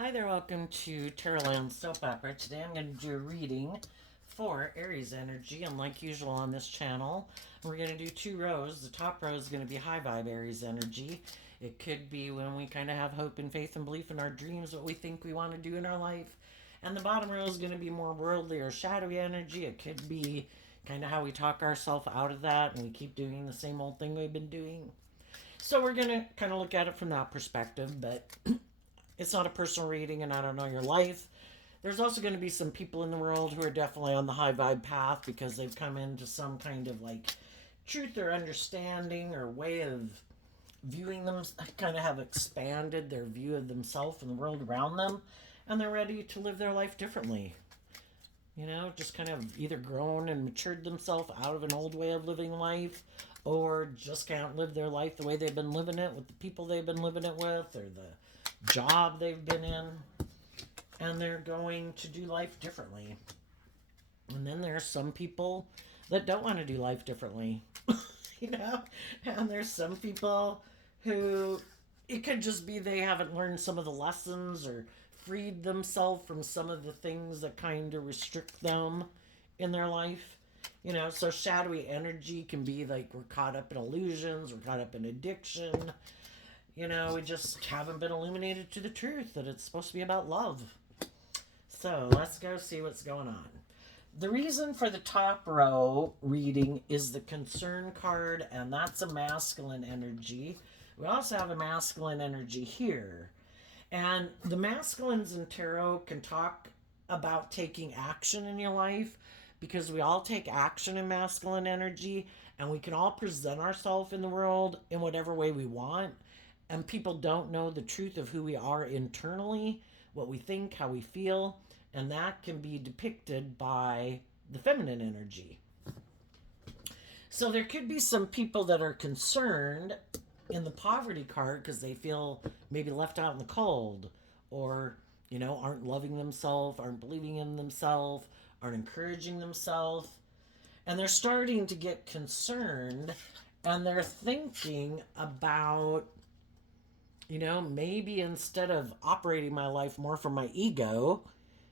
Hi there, welcome to Terraland Soap Opera. Today I'm going to do a reading for Aries energy, and like usual on this channel, we're going to do two rows. The top row is going to be high vibe Aries energy. It could be when we kind of have hope and faith and belief in our dreams, what we think we want to do in our life. And the bottom row is going to be more worldly or shadowy energy. It could be kind of how we talk ourselves out of that and we keep doing the same old thing we've been doing. So we're going to kind of look at it from that perspective, but it's not a personal reading and I don't know your life. There's also going to be some people in the world who are definitely on the high vibe path because they've come into some kind of like truth or understanding or way of viewing them, kind of have expanded their view of themselves and the world around them, and they're ready to live their life differently. You know, just kind of either grown and matured themselves out of an old way of living life, or just can't live their life the way they've been living it with the people they've been living it with, or the job they've been in, and they're going to do life differently. And then there's some people that don't want to do life differently, you know? And there's some people who it could just be they haven't learned some of the lessons or freed themselves from some of the things that kind of restrict them in their life. You know, so shadowy energy can be like we're caught up in illusions, we're caught up in addiction. You know, we just haven't been illuminated to the truth that it's supposed to be about love. So let's go see what's going on. The reason for the top row reading is the concern card, and that's a masculine energy. We also have a masculine energy here. And the masculines in tarot can talk about taking action in your life because we all take action in masculine energy and we can all present ourselves in the world in whatever way we want. And people don't know the truth of who we are internally, what we think, how we feel, and that can be depicted by the feminine energy. So there could be some people that are concerned in the poverty card because they feel maybe left out in the cold, or you know, aren't loving themselves, aren't believing in themselves, aren't encouraging themselves, and they're starting to get concerned, and they're thinking about, you know, maybe instead of operating my life more from my ego,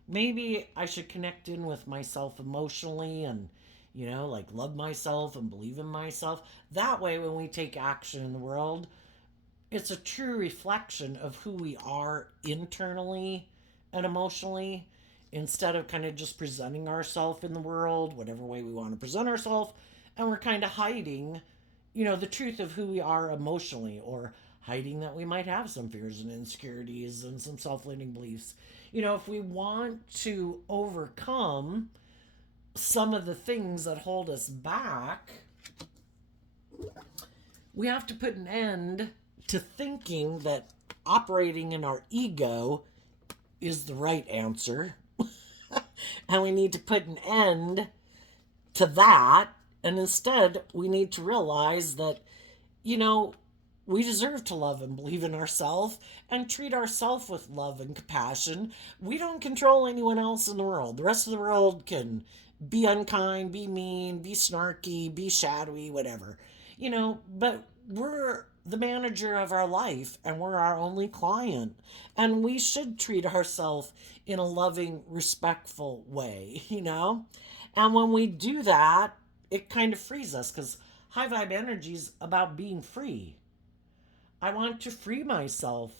maybe I should connect in with myself emotionally and, you know, like love myself and believe in myself. That way, when we take action in the world, it's a true reflection of who we are internally and emotionally instead of kind of just presenting ourselves in the world, whatever way we want to present ourselves, and we're kind of hiding, you know, the truth of who we are emotionally, or hiding that we might have some fears and insecurities and some self-limiting beliefs. You know, if we want to overcome some of the things that hold us back, we have to put an end to thinking that operating in our ego is the right answer. And we need to put an end to that. And instead, we need to realize that, you know, we deserve to love and believe in ourselves and treat ourselves with love and compassion. We don't control anyone else in the world. The rest of the world can be unkind, be mean, be snarky, be shadowy, whatever. You know, but we're the manager of our life and we're our only client. And we should treat ourselves in a loving, respectful way, you know? And when we do that, it kind of frees us because high vibe energy is about being free. I want to free myself.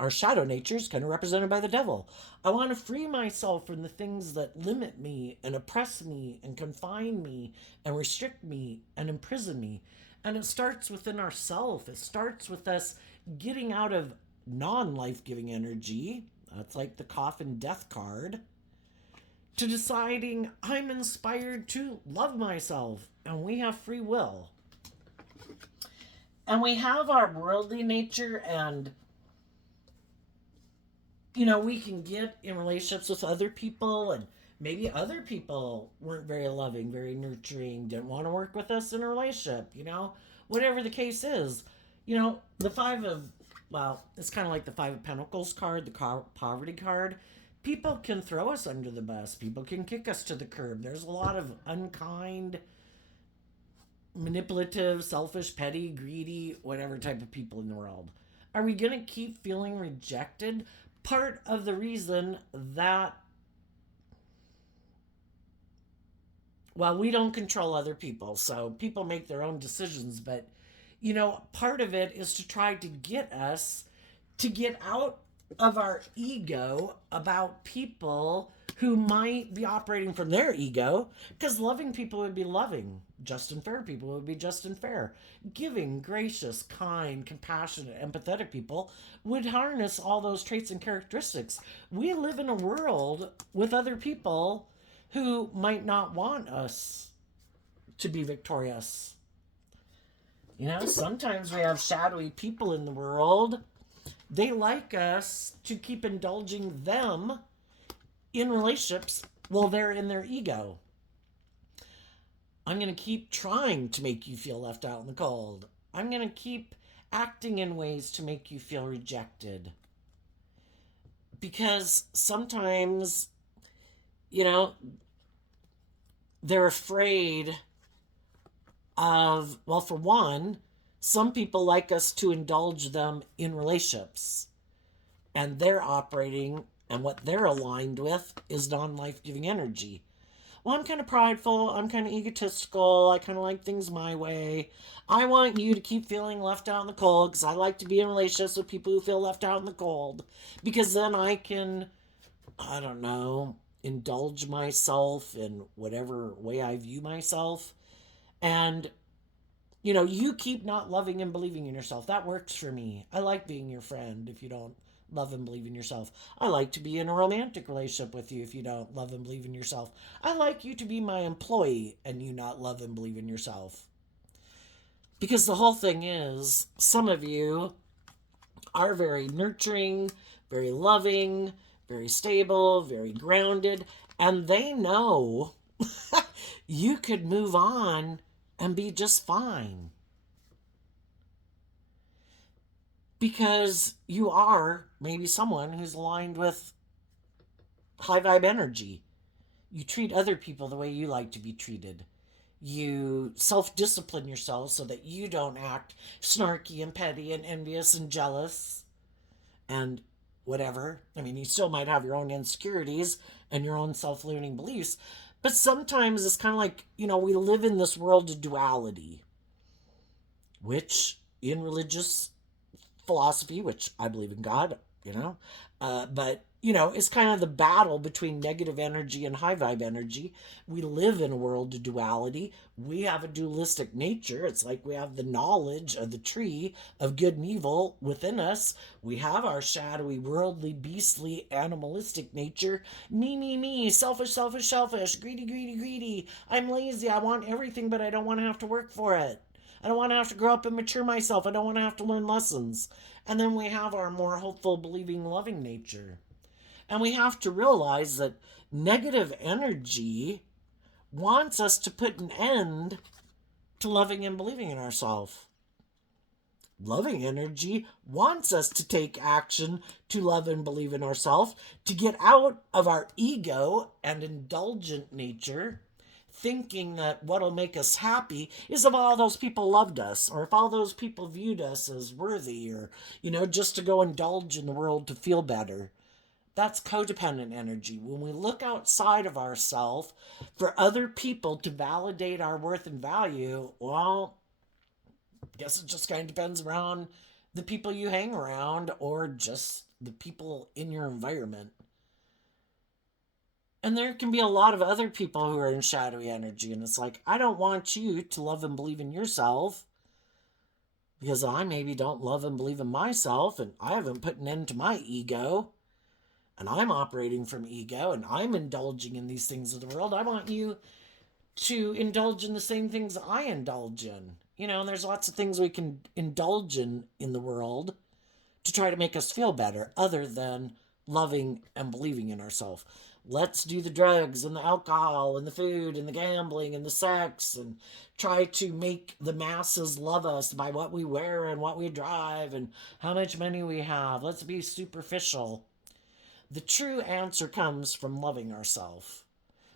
Our shadow nature is kind of represented by the devil. I want to free myself from the things that limit me and oppress me and confine me and restrict me and imprison me. And it starts within ourself. It starts with us getting out of non-life giving energy. That's like the coffin death card, to deciding I'm inspired to love myself. And we have free will. And we have our worldly nature, and you know, we can get in relationships with other people, and maybe other people weren't very loving, very nurturing, didn't want to work with us in a relationship, you know, whatever the case is. You know, the five of, well, it's kind of like the Five of Pentacles card, the poverty card. People can throw us under the bus, people can kick us to the curb. There's a lot of unkind, manipulative, selfish, petty, greedy, whatever type of people in the world. Are we going to keep feeling rejected? part of the reason that, well, we don't control other people, so people make their own decisions, but part of it is to try to get us to get out of our ego about people who might be operating from their ego, because loving people would be loving, just and fair people would be just and fair, giving, gracious, kind, compassionate, empathetic people would harness all those traits and characteristics. We live in a world with other people who might not want us to be victorious. Sometimes we have shadowy people in the world. They like us to keep indulging them in relationships while they're in their ego. I'm going to keep trying to make you feel left out in the cold. I'm going to keep acting in ways to make you feel rejected. Because sometimes, they're afraid of, well, for one, some people like us to indulge them in relationships, and they're operating, and what they're aligned with is non-life giving energy. Well, I'm kind of prideful, I'm kind of egotistical, I kind of like things my way. I want you to keep feeling left out in the cold because I like to be in relationships with people who feel left out in the cold, because then I can, I don't know, indulge myself in whatever way I view myself. And you keep not loving and believing in yourself. That works for me. I like being your friend if you don't love and believe in yourself. I like to be in a romantic relationship with you if you don't love and believe in yourself. I like you to be my employee and you not love and believe in yourself. Because the whole thing is, some of you are very nurturing, very loving, very stable, very grounded, and they know you could move on and be just fine. Because you are maybe someone who's aligned with high vibe energy. You treat other people the way you like to be treated. You self discipline yourself so that you don't act snarky and petty and envious and jealous and whatever. I mean, you still might have your own insecurities and your own self limiting beliefs, but sometimes it's kind of like, we live in this world of duality, which in religious philosophy, which I believe in God, but it's kind of the battle between negative energy and high vibe energy. We live in a world of duality. We have a dualistic nature. It's like we have the knowledge of the tree of good and evil within us. We have our shadowy, worldly, beastly, animalistic nature. Me, selfish, selfish, selfish, greedy, greedy, greedy. I'm lazy. I want everything, but I don't want to have to work for it. I don't want to have to grow up and mature myself. I don't want to have to learn lessons. And then we have our more hopeful, believing, loving nature. And we have to realize that negative energy wants us to put an end to loving and believing in ourselves. Loving energy wants us to take action to love and believe in ourselves, to get out of our ego and indulgent nature, thinking that what'll make us happy is if all those people loved us, or if all those people viewed us as worthy, or, just to go indulge in the world to feel better. That's codependent energy. When we look outside of ourselves for other people to validate our worth and value, well, I guess it just kind of depends around the people you hang around or just the people in your environment. And there can be a lot of other people who are in shadowy energy, and it's like, I don't want you to love and believe in yourself because I maybe don't love and believe in myself, and I haven't put an end to my ego, and I'm operating from ego, and I'm indulging in these things of the world. I want you to indulge in the same things I indulge in. And there's lots of things we can indulge in the world to try to make us feel better other than loving and believing in ourselves. Let's do the drugs and the alcohol and the food and the gambling and the sex and try to make the masses love us by what we wear and what we drive and how much money we have. Let's be superficial. The true answer comes from loving ourselves.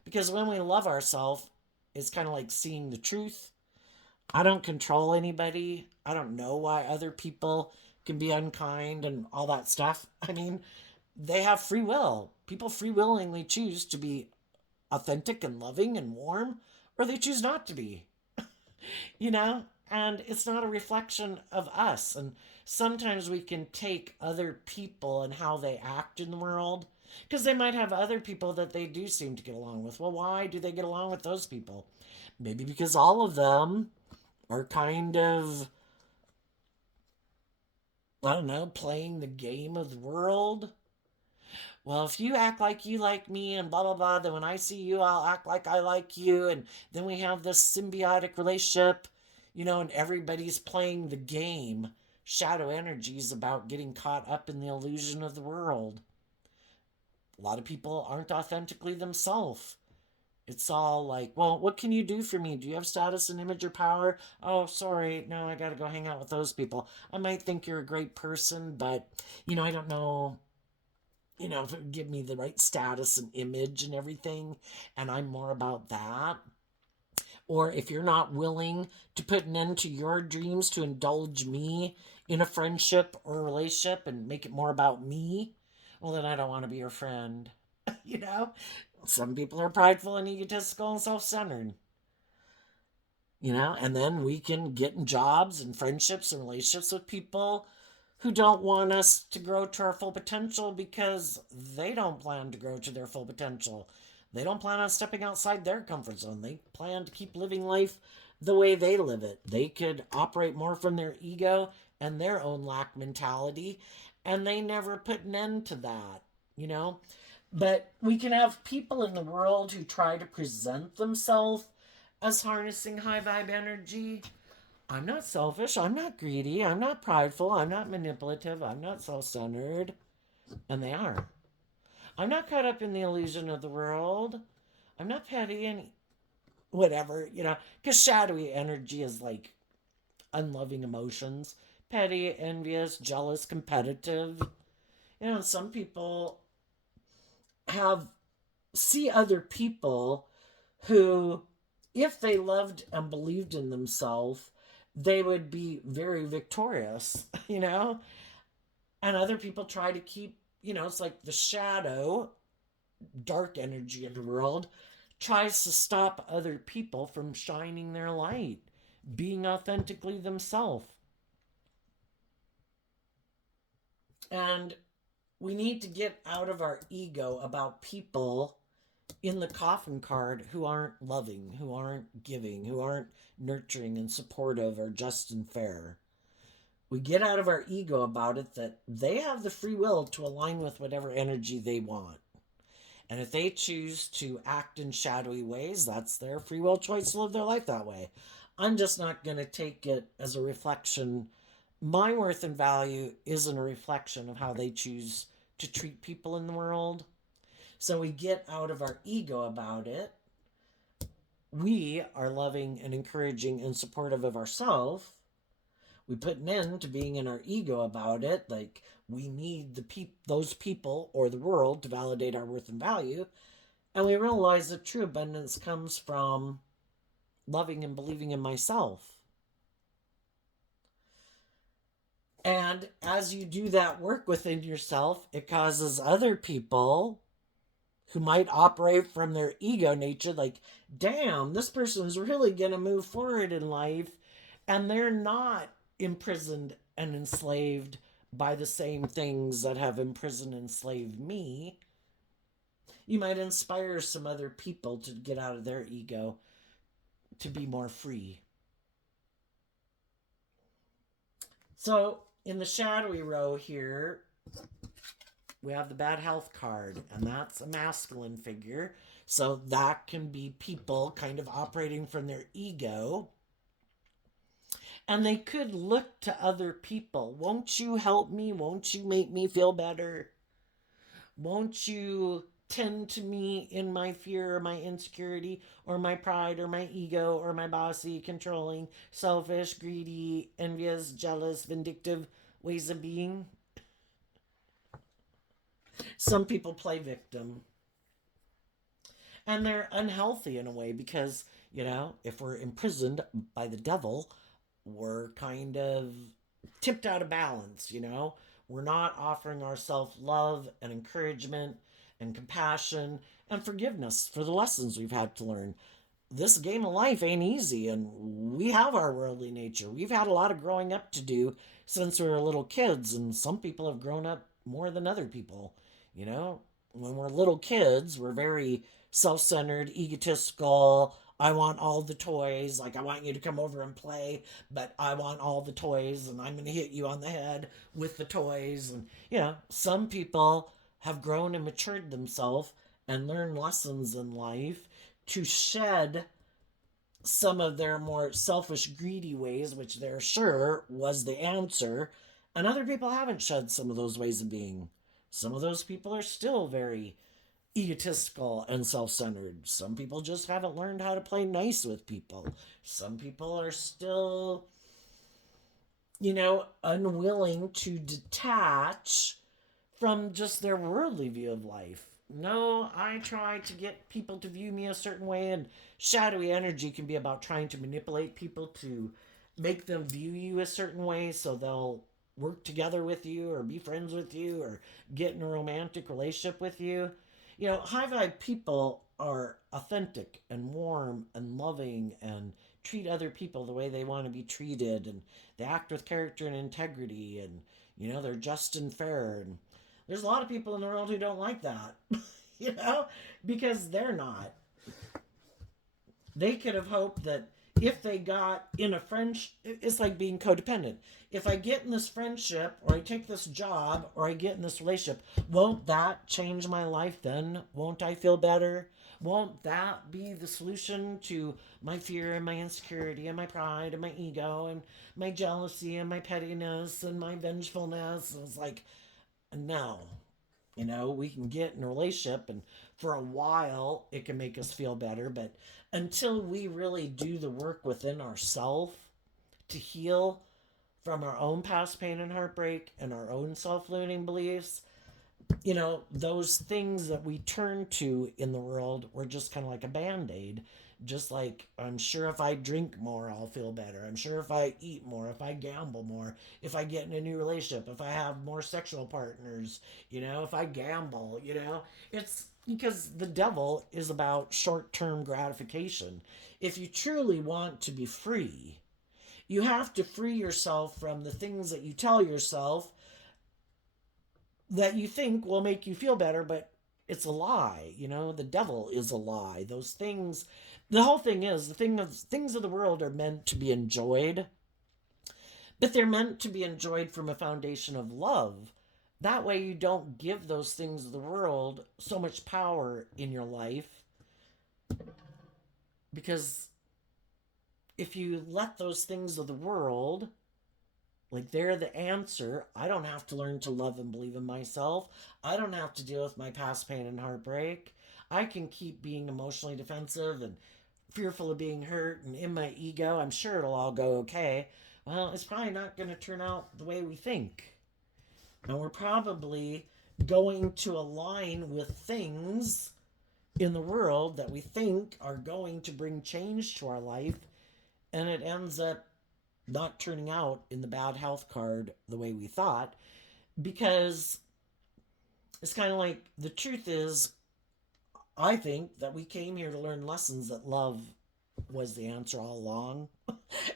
Because when we love ourselves, it's kind of like seeing the truth. I don't control anybody. I don't know why other people can be unkind and all that stuff. I mean, they have free will. People free willingly choose to be authentic and loving and warm, or they choose not to be, you know? And it's not a reflection of us. And sometimes we can take other people and how they act in the world, because they might have other people that they do seem to get along with. Well, why do they get along with those people? Maybe because all of them are kind of, I don't know, playing the game of the world. Well, if you act like you like me and blah, blah, blah, then when I see you, I'll act like I like you. And then we have this symbiotic relationship, and everybody's playing the game. Shadow energy is about getting caught up in the illusion of the world. A lot of people aren't authentically themselves. It's all like, well, what can you do for me? Do you have status and image or power? Oh, sorry. No, I got to go hang out with those people. I might think you're a great person, but, I don't know, if it would give me the right status and image and everything. And I'm more about that. Or if you're not willing to put an end to your dreams to indulge me in a friendship or a relationship and make it more about me, well, then I don't want to be your friend. you know? Some people are prideful and egotistical and self centered. And then we can get in jobs and friendships and relationships with people who don't want us to grow to our full potential because they don't plan to grow to their full potential. They don't plan on stepping outside their comfort zone. They plan to keep living life the way they live it. They could operate more from their ego and their own lack mentality, and they never put an end to that, you know? But we can have people in the world who try to present themselves as harnessing high vibe energy. I'm not selfish. I'm not greedy. I'm not prideful. I'm not manipulative. I'm not self centered. And they are. I'm not caught up in the illusion of the world. I'm not petty and whatever, because shadowy energy is like unloving emotions, petty, envious, jealous, competitive. Some people have see other people who, if they loved and believed in themselves, they would be very victorious, And other people try to keep, it's like the shadow, dark energy in the world tries to stop other people from shining their light, being authentically themselves. And we need to get out of our ego about people in the coffin card who aren't loving, who aren't giving, who aren't nurturing and supportive or just and fair. We get out of our ego about it that they have the free will to align with whatever energy they want. And if they choose to act in shadowy ways, that's their free will choice to live their life that way. I'm just not going to take it as a reflection. My worth and value isn't a reflection of how they choose to treat people in the world. So we get out of our ego about it. We are loving and encouraging and supportive of ourselves. We put an end to being in our ego about it. Like we need those people or the world to validate our worth and value. And we realize that true abundance comes from loving and believing in myself. And as you do that work within yourself, it causes other people who might operate from their ego nature, like, damn, this person's really going to move forward in life, and they're not imprisoned and enslaved by the same things that have imprisoned and enslaved me. You might inspire some other people to get out of their ego to be more free. So, in the shadowy row here, we have the bad health card, and that's a masculine figure. So that can be people kind of operating from their ego. And they could look to other people. Won't you help me? Won't you make me feel better? Won't you tend to me in my fear or my insecurity or my pride or my ego or my bossy, controlling, selfish, greedy, envious, jealous, vindictive ways of being? Some people play victim. And they're unhealthy in a way because, if we're imprisoned by the devil, we're kind of tipped out of balance, We're not offering ourselves love and encouragement and compassion and forgiveness for the lessons we've had to learn. This game of life ain't easy, and we have our worldly nature. We've had a lot of growing up to do since we were little kids, and some people have grown up more than other people. You know, when we're little kids, we're very self centered, egotistical. I want all the toys. Like, I want you to come over and play, but I want all the toys, and I'm going to hit you on the head with the toys. And, some people have grown and matured themselves and learned lessons in life to shed some of their more selfish, greedy ways, which they're sure was the answer. And other people haven't shed some of those ways of being. Some of those people are still very egotistical and self centered. Some people just haven't learned how to play nice with people. Some people are still, unwilling to detach from just their worldly view of life. No, I try to get people to view me a certain way, and shadowy energy can be about trying to manipulate people to make them view you a certain way so they'll work together with you or be friends with you or get in a romantic relationship with you. High vibe people are authentic and warm and loving and treat other people the way they want to be treated, and they act with character and integrity, and they're just and fair. And there's a lot of people in the world who don't like that, you know, because they're not. They could have hoped that if they got in a friendship, it's like being codependent. If I get in this friendship, or I take this job, or I get in this relationship, won't that change my life then? Won't I feel better? Won't that be the solution to my fear and my insecurity and my pride and my ego and my jealousy and my pettiness and my vengefulness? It's like, no. We can get in a relationship, and for a while it can make us feel better, but until we really do the work within ourselves to heal from our own past pain and heartbreak and our own self-limiting beliefs, those things that we turn to in the world were just kind of like a band-aid. Just like, I'm sure if I drink more, I'll feel better. I'm sure if I eat more, if I gamble more, if I get in a new relationship, if I have more sexual partners, if I gamble, it's because the devil is about short-term gratification. If you truly want to be free, you have to free yourself from the things that you tell yourself that you think will make you feel better, but it's a lie. The devil is a lie. Those things, the whole thing is, things of the world are meant to be enjoyed, but they're meant to be enjoyed from a foundation of love. That way you don't give those things of the world so much power in your life, because if you let those things of the world, like, they're the answer. I don't have to learn to love and believe in myself. I don't have to deal with my past pain and heartbreak. I can keep being emotionally defensive and fearful of being hurt and in my ego. I'm sure it'll all go okay. Well, it's probably not going to turn out the way we think. And we're probably going to align with things in the world that we think are going to bring change to our life, and it ends up not turning out in the bad health card the way we thought, because it's kind of like, the truth is, I think that we came here to learn lessons that love was the answer all along.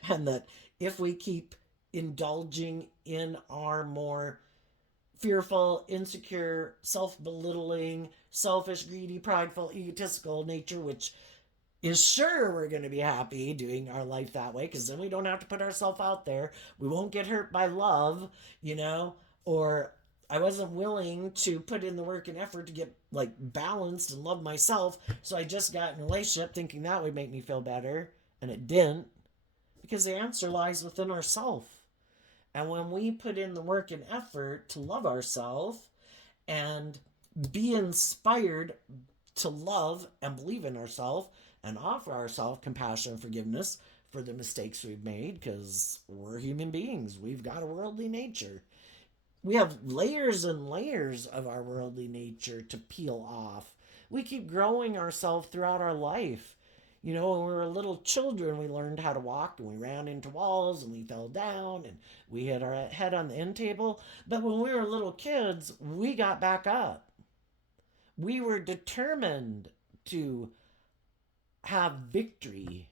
And that if we keep indulging in our more fearful, insecure, self-belittling, selfish, greedy, prideful, egotistical nature, which is sure we're going to be happy doing our life that way, because then we don't have to put ourselves out there. We won't get hurt by love, or I wasn't willing to put in the work and effort to get like balanced and love myself, so I just got in a relationship thinking that would make me feel better, and it didn't, because the answer lies within ourselves. And when we put in the work and effort to love ourselves and be inspired to love and believe in ourselves and offer ourselves compassion and forgiveness for the mistakes we've made, because we're human beings. We've got a worldly nature. We have layers and layers of our worldly nature to peel off. We keep growing ourselves throughout our life. You know, when we were little children, we learned how to walk and we ran into walls and we fell down and we hit our head on the end table. But when we were little kids, we got back up. We were determined to have victory.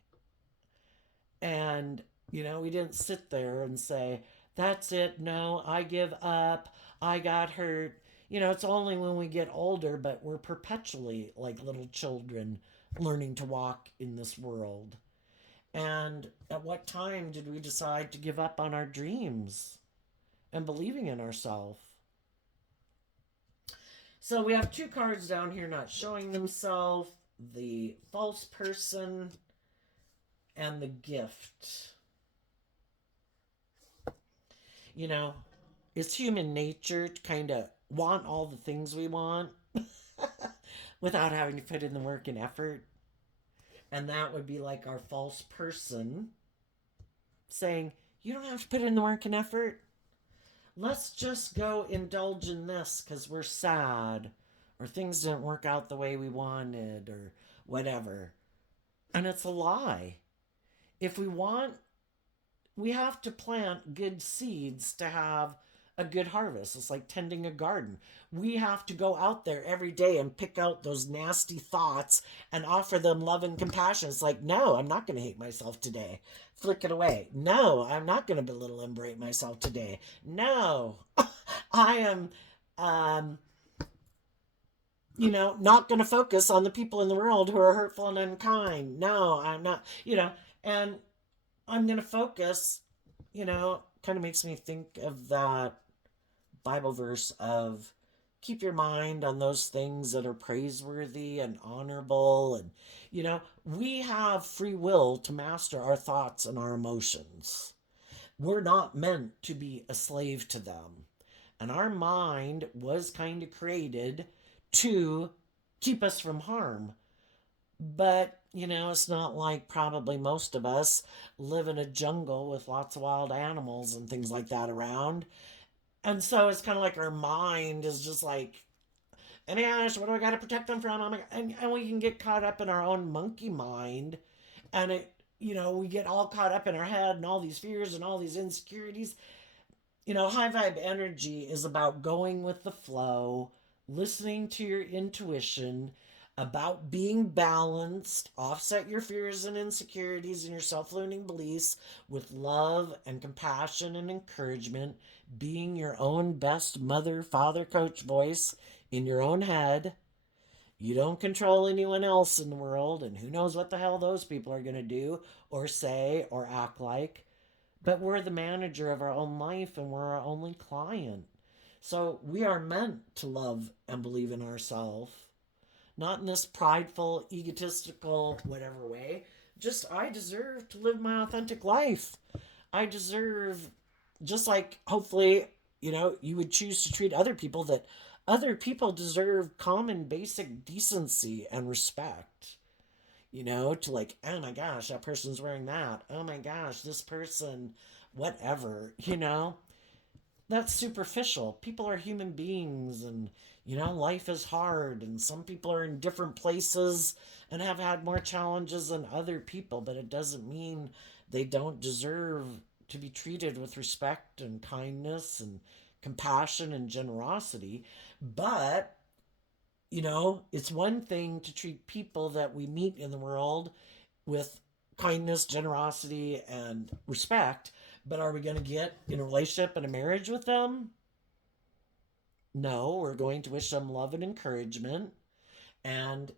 And, you know, we didn't sit there and say, that's it, no, I give up, I got hurt. You know, it's only when we get older, but we're perpetually like little children learning to walk in this world. And at what time did we decide to give up on our dreams and believing in ourselves? So we have two cards down here not showing themselves, the false person and the gift. You know, it's human nature to kind of want all the things we want without having to put in the work and effort. And that would be like our false person saying, you don't have to put in the work and effort. Let's just go indulge in this because we're sad or things didn't work out the way we wanted or whatever. And it's a lie. If we want, we have to plant good seeds to have a good harvest. It's like tending a garden. We have to go out there every day and pick out those nasty thoughts and offer them love and compassion. It's like, no, I'm not going to hate myself today. Flick it away. No, I'm not going to belittle and berate myself today. No, I am, um, not going to focus on the people in the world who are hurtful and unkind. No, I'm not, and I'm going to focus, kind of makes me think of that Bible verse of keep your mind on those things that are praiseworthy and honorable. And, we have free will to master our thoughts and our emotions. We're not meant to be a slave to them. And our mind was kind of created to keep us from harm. But, it's not like probably most of us live in a jungle with lots of wild animals and things like that around. And so it's kind of like our mind is just like, oh my gosh, what do I got to protect them from? Oh my God. And we can get caught up in our own monkey mind. And we get all caught up in our head and all these fears and all these insecurities. High vibe energy is about going with the flow, listening to your intuition, about being balanced, offset your fears and insecurities and your self limiting beliefs with love and compassion and encouragement, being your own best mother, father, coach voice in your own head. You don't control anyone else in the world, and who knows what the hell those people are going to do or say or act like. But we're the manager of our own life and we're our only client. So we are meant to love and believe in ourselves. Not in this prideful, egotistical, whatever way. Just, I deserve to live my authentic life. I deserve, just like hopefully, you would choose to treat other people, that other people deserve common basic decency and respect. To like, oh my gosh, that person's wearing that. Oh my gosh, this person, whatever, that's superficial. People are human beings and, life is hard and some people are in different places and have had more challenges than other people, but it doesn't mean they don't deserve to be treated with respect and kindness and compassion and generosity. But it's one thing to treat people that we meet in the world with kindness, generosity, and respect. But are we going to get in a relationship and a marriage with them? No, we're going to wish them love and encouragement. And,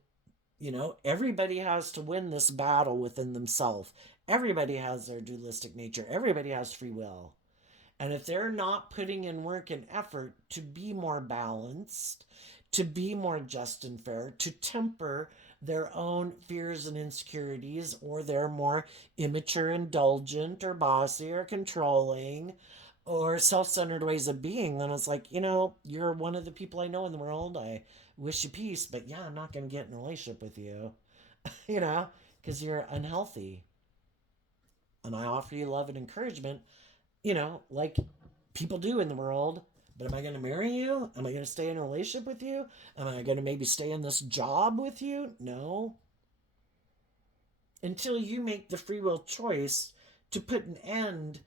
everybody has to win this battle within themselves. Everybody has their dualistic nature. Everybody has free will. And if they're not putting in work and effort to be more balanced, to be more just and fair, to temper their own fears and insecurities, or they're more immature, indulgent, or bossy, or controlling, or self centered ways of being, then it's like, you're one of the people I know in the world. I wish you peace, but yeah, I'm not going to get in a relationship with you, you know, because you're unhealthy. And I offer you love and encouragement, like people do in the world. But am I going to marry you? Am I going to stay in a relationship with you? Am I going to maybe stay in this job with you? No. until you make the free will choice to put an end.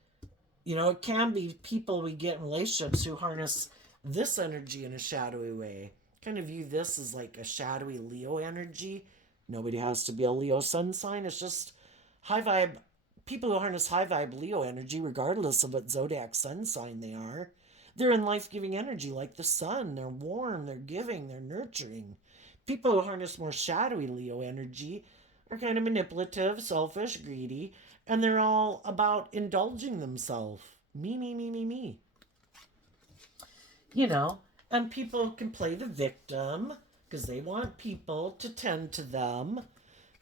It can be people we get in relationships who harness this energy in a shadowy way. Kind of view this as like a shadowy Leo energy. Nobody has to be a Leo sun sign. It's just high vibe people who harness high vibe Leo energy, regardless of what zodiac sun sign they are. They're in life giving energy like the sun. They're warm, they're giving, they're nurturing. People who harness more shadowy Leo energy are kind of manipulative, selfish, greedy, and they're all about indulging themselves. Me, me, me, me, me. You know, and people can play the victim because they want people to tend to them.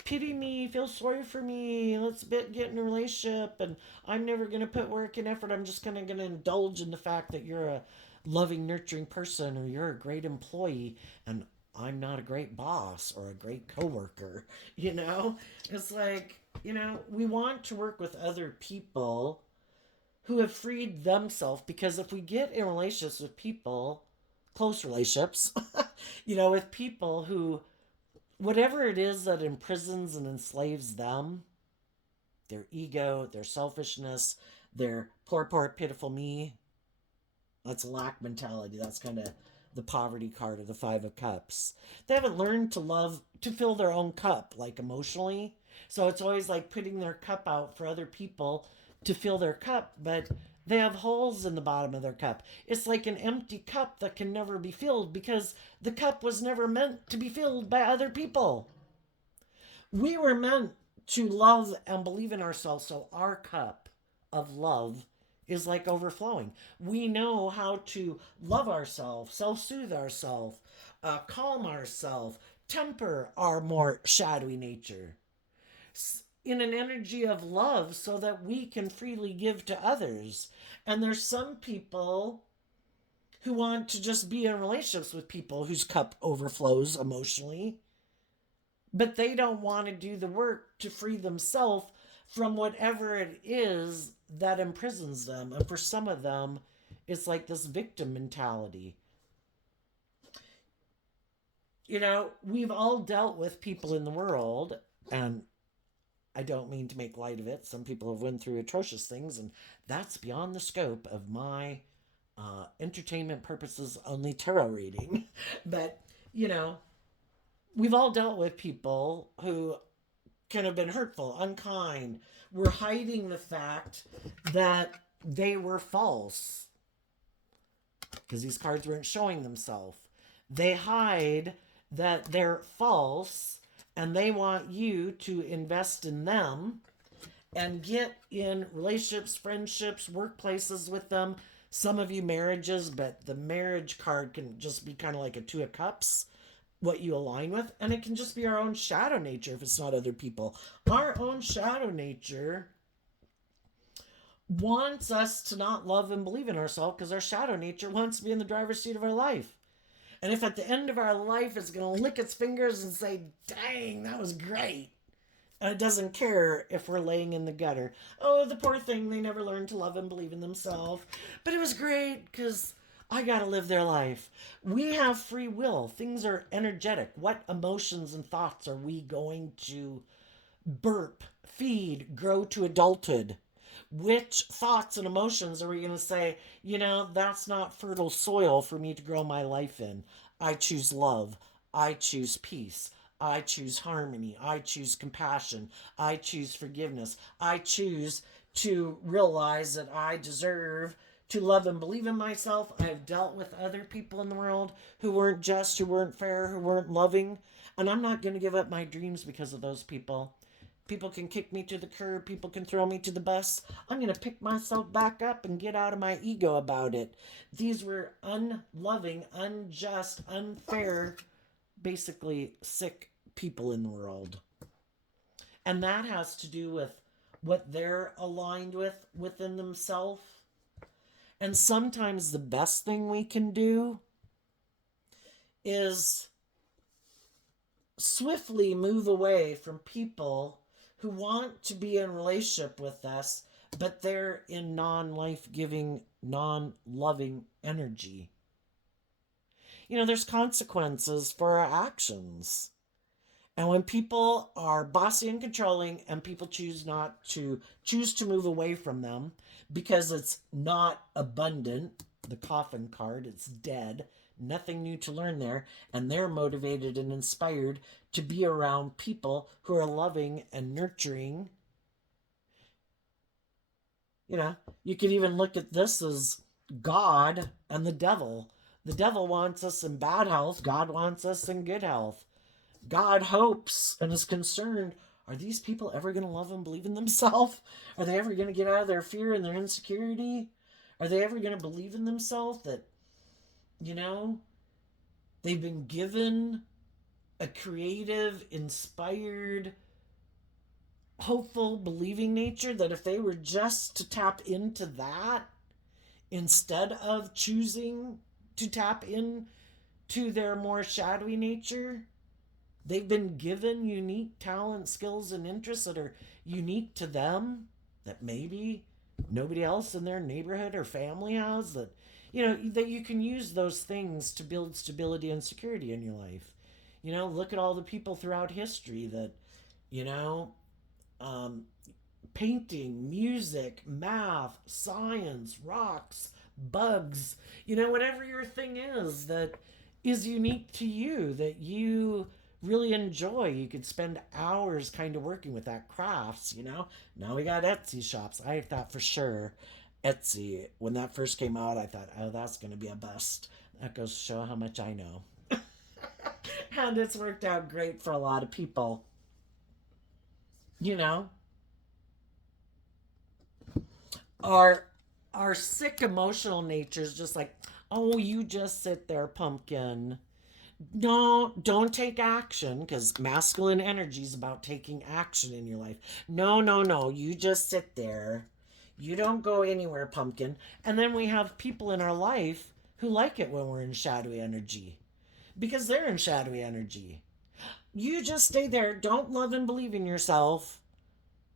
Pity me, feel sorry for me, let's get in a relationship, and I'm never going to put work and effort. I'm just going to indulge in the fact that you're a loving, nurturing person or you're a great employee, and I'm not a great boss or a great coworker. It's like, we want to work with other people who have freed themselves, because if we get in relationships with people, close relationships, with people who, whatever it is that imprisons and enslaves them, their ego, their selfishness, their poor, poor, pitiful me, that's a lack mentality. That's kind of the poverty card of the Five of Cups. They haven't learned to love, to fill their own cup, like emotionally. So it's always like putting their cup out for other people to fill their cup, but they have holes in the bottom of their cup. It's like an empty cup that can never be filled because the cup was never meant to be filled by other people. We were meant to love and believe in ourselves, so our cup of love is like overflowing. We know how to love ourselves, self soothe ourselves, calm ourselves, temper our more shadowy nature in an energy of love so that we can freely give to others. And there's some people who want to just be in relationships with people whose cup overflows emotionally, but they don't want to do the work to free themselves from whatever it is that imprisons them. And for some of them, it's like this victim mentality. We've all dealt with people in the world, and I don't mean to make light of it. Some people have went through atrocious things, and that's beyond the scope of my entertainment purposes only tarot reading. But, we've all dealt with people who can have been hurtful, unkind, were hiding the fact that they were false because these cards weren't showing themselves. They hide that they're false and they want you to invest in them and get in relationships, friendships, workplaces with them. Some of you marriages, but the marriage card can just be kind of like a Two of Cups, what you align with, and it can just be our own shadow nature if it's not other people. Our own shadow nature wants us to not love and believe in ourselves because our shadow nature wants to be in the driver's seat of our life. And if at the end of our life it's going to lick its fingers and say, dang, that was great, and it doesn't care if we're laying in the gutter. Oh, the poor thing, they never learned to love and believe in themselves. But it was great because I got to live their life. We have free will. Things are energetic. What emotions and thoughts are we going to burp, feed, grow to adulthood? Which thoughts and emotions are we going to say, that's not fertile soil for me to grow my life in? I choose love. I choose peace. I choose harmony. I choose compassion. I choose forgiveness. I choose to realize that I deserve to love and believe in myself. I've dealt with other people in the world who weren't just, who weren't fair, who weren't loving. And I'm not going to give up my dreams because of those people. People can kick me to the curb. People can throw me to the bus. I'm going to pick myself back up and get out of my ego about it. These were unloving, unjust, unfair, basically sick people in the world. And that has to do with what they're aligned with within themselves. And sometimes the best thing we can do is swiftly move away from people who want to be in relationship with us, but they're in non-life-giving, non-loving energy. There's consequences for our actions. And when people are bossy and controlling and people choose to move away from them because it's not abundant, the coffin card, it's dead, nothing new to learn there, and they're motivated and inspired to be around people who are loving and nurturing. You know, you could even look at this as God and the devil. The devil wants us in bad health, God wants us in good health. God hopes and is concerned, are these people ever going to love and believe in themselves? Are they ever going to get out of their fear and their insecurity? Are they ever going to believe in themselves that, you know, they've been given a creative, inspired, hopeful, believing nature, that if they were just to tap into that instead of choosing to tap into their more shadowy nature, they've been given unique talent, skills, and interests that are unique to them, that maybe nobody else in their neighborhood or family has, that, you know, that you can use those things to build stability and security in your life. You know, look at all the people throughout history that, you know, um, painting, music, math, science, rocks, bugs, you know, whatever your thing is that is unique to you, that you really enjoy. You could spend hours kind of working with that crafts, you know. Now we got Etsy shops. I thought for sure Etsy, when that first came out, I thought, oh, that's going to be a bust. That goes to show how much I know. And it's worked out great for a lot of people, you know. our our sick emotional natures just like, oh, you just sit there, pumpkin. No, don't take action, because masculine energy is about taking action in your life. No, no, no, you just sit there, you don't go anywhere, pumpkin. And then we have people in our life who like it when we're in shadowy energy, because they're in shadowy energy. You just stay there, don't love and believe in yourself,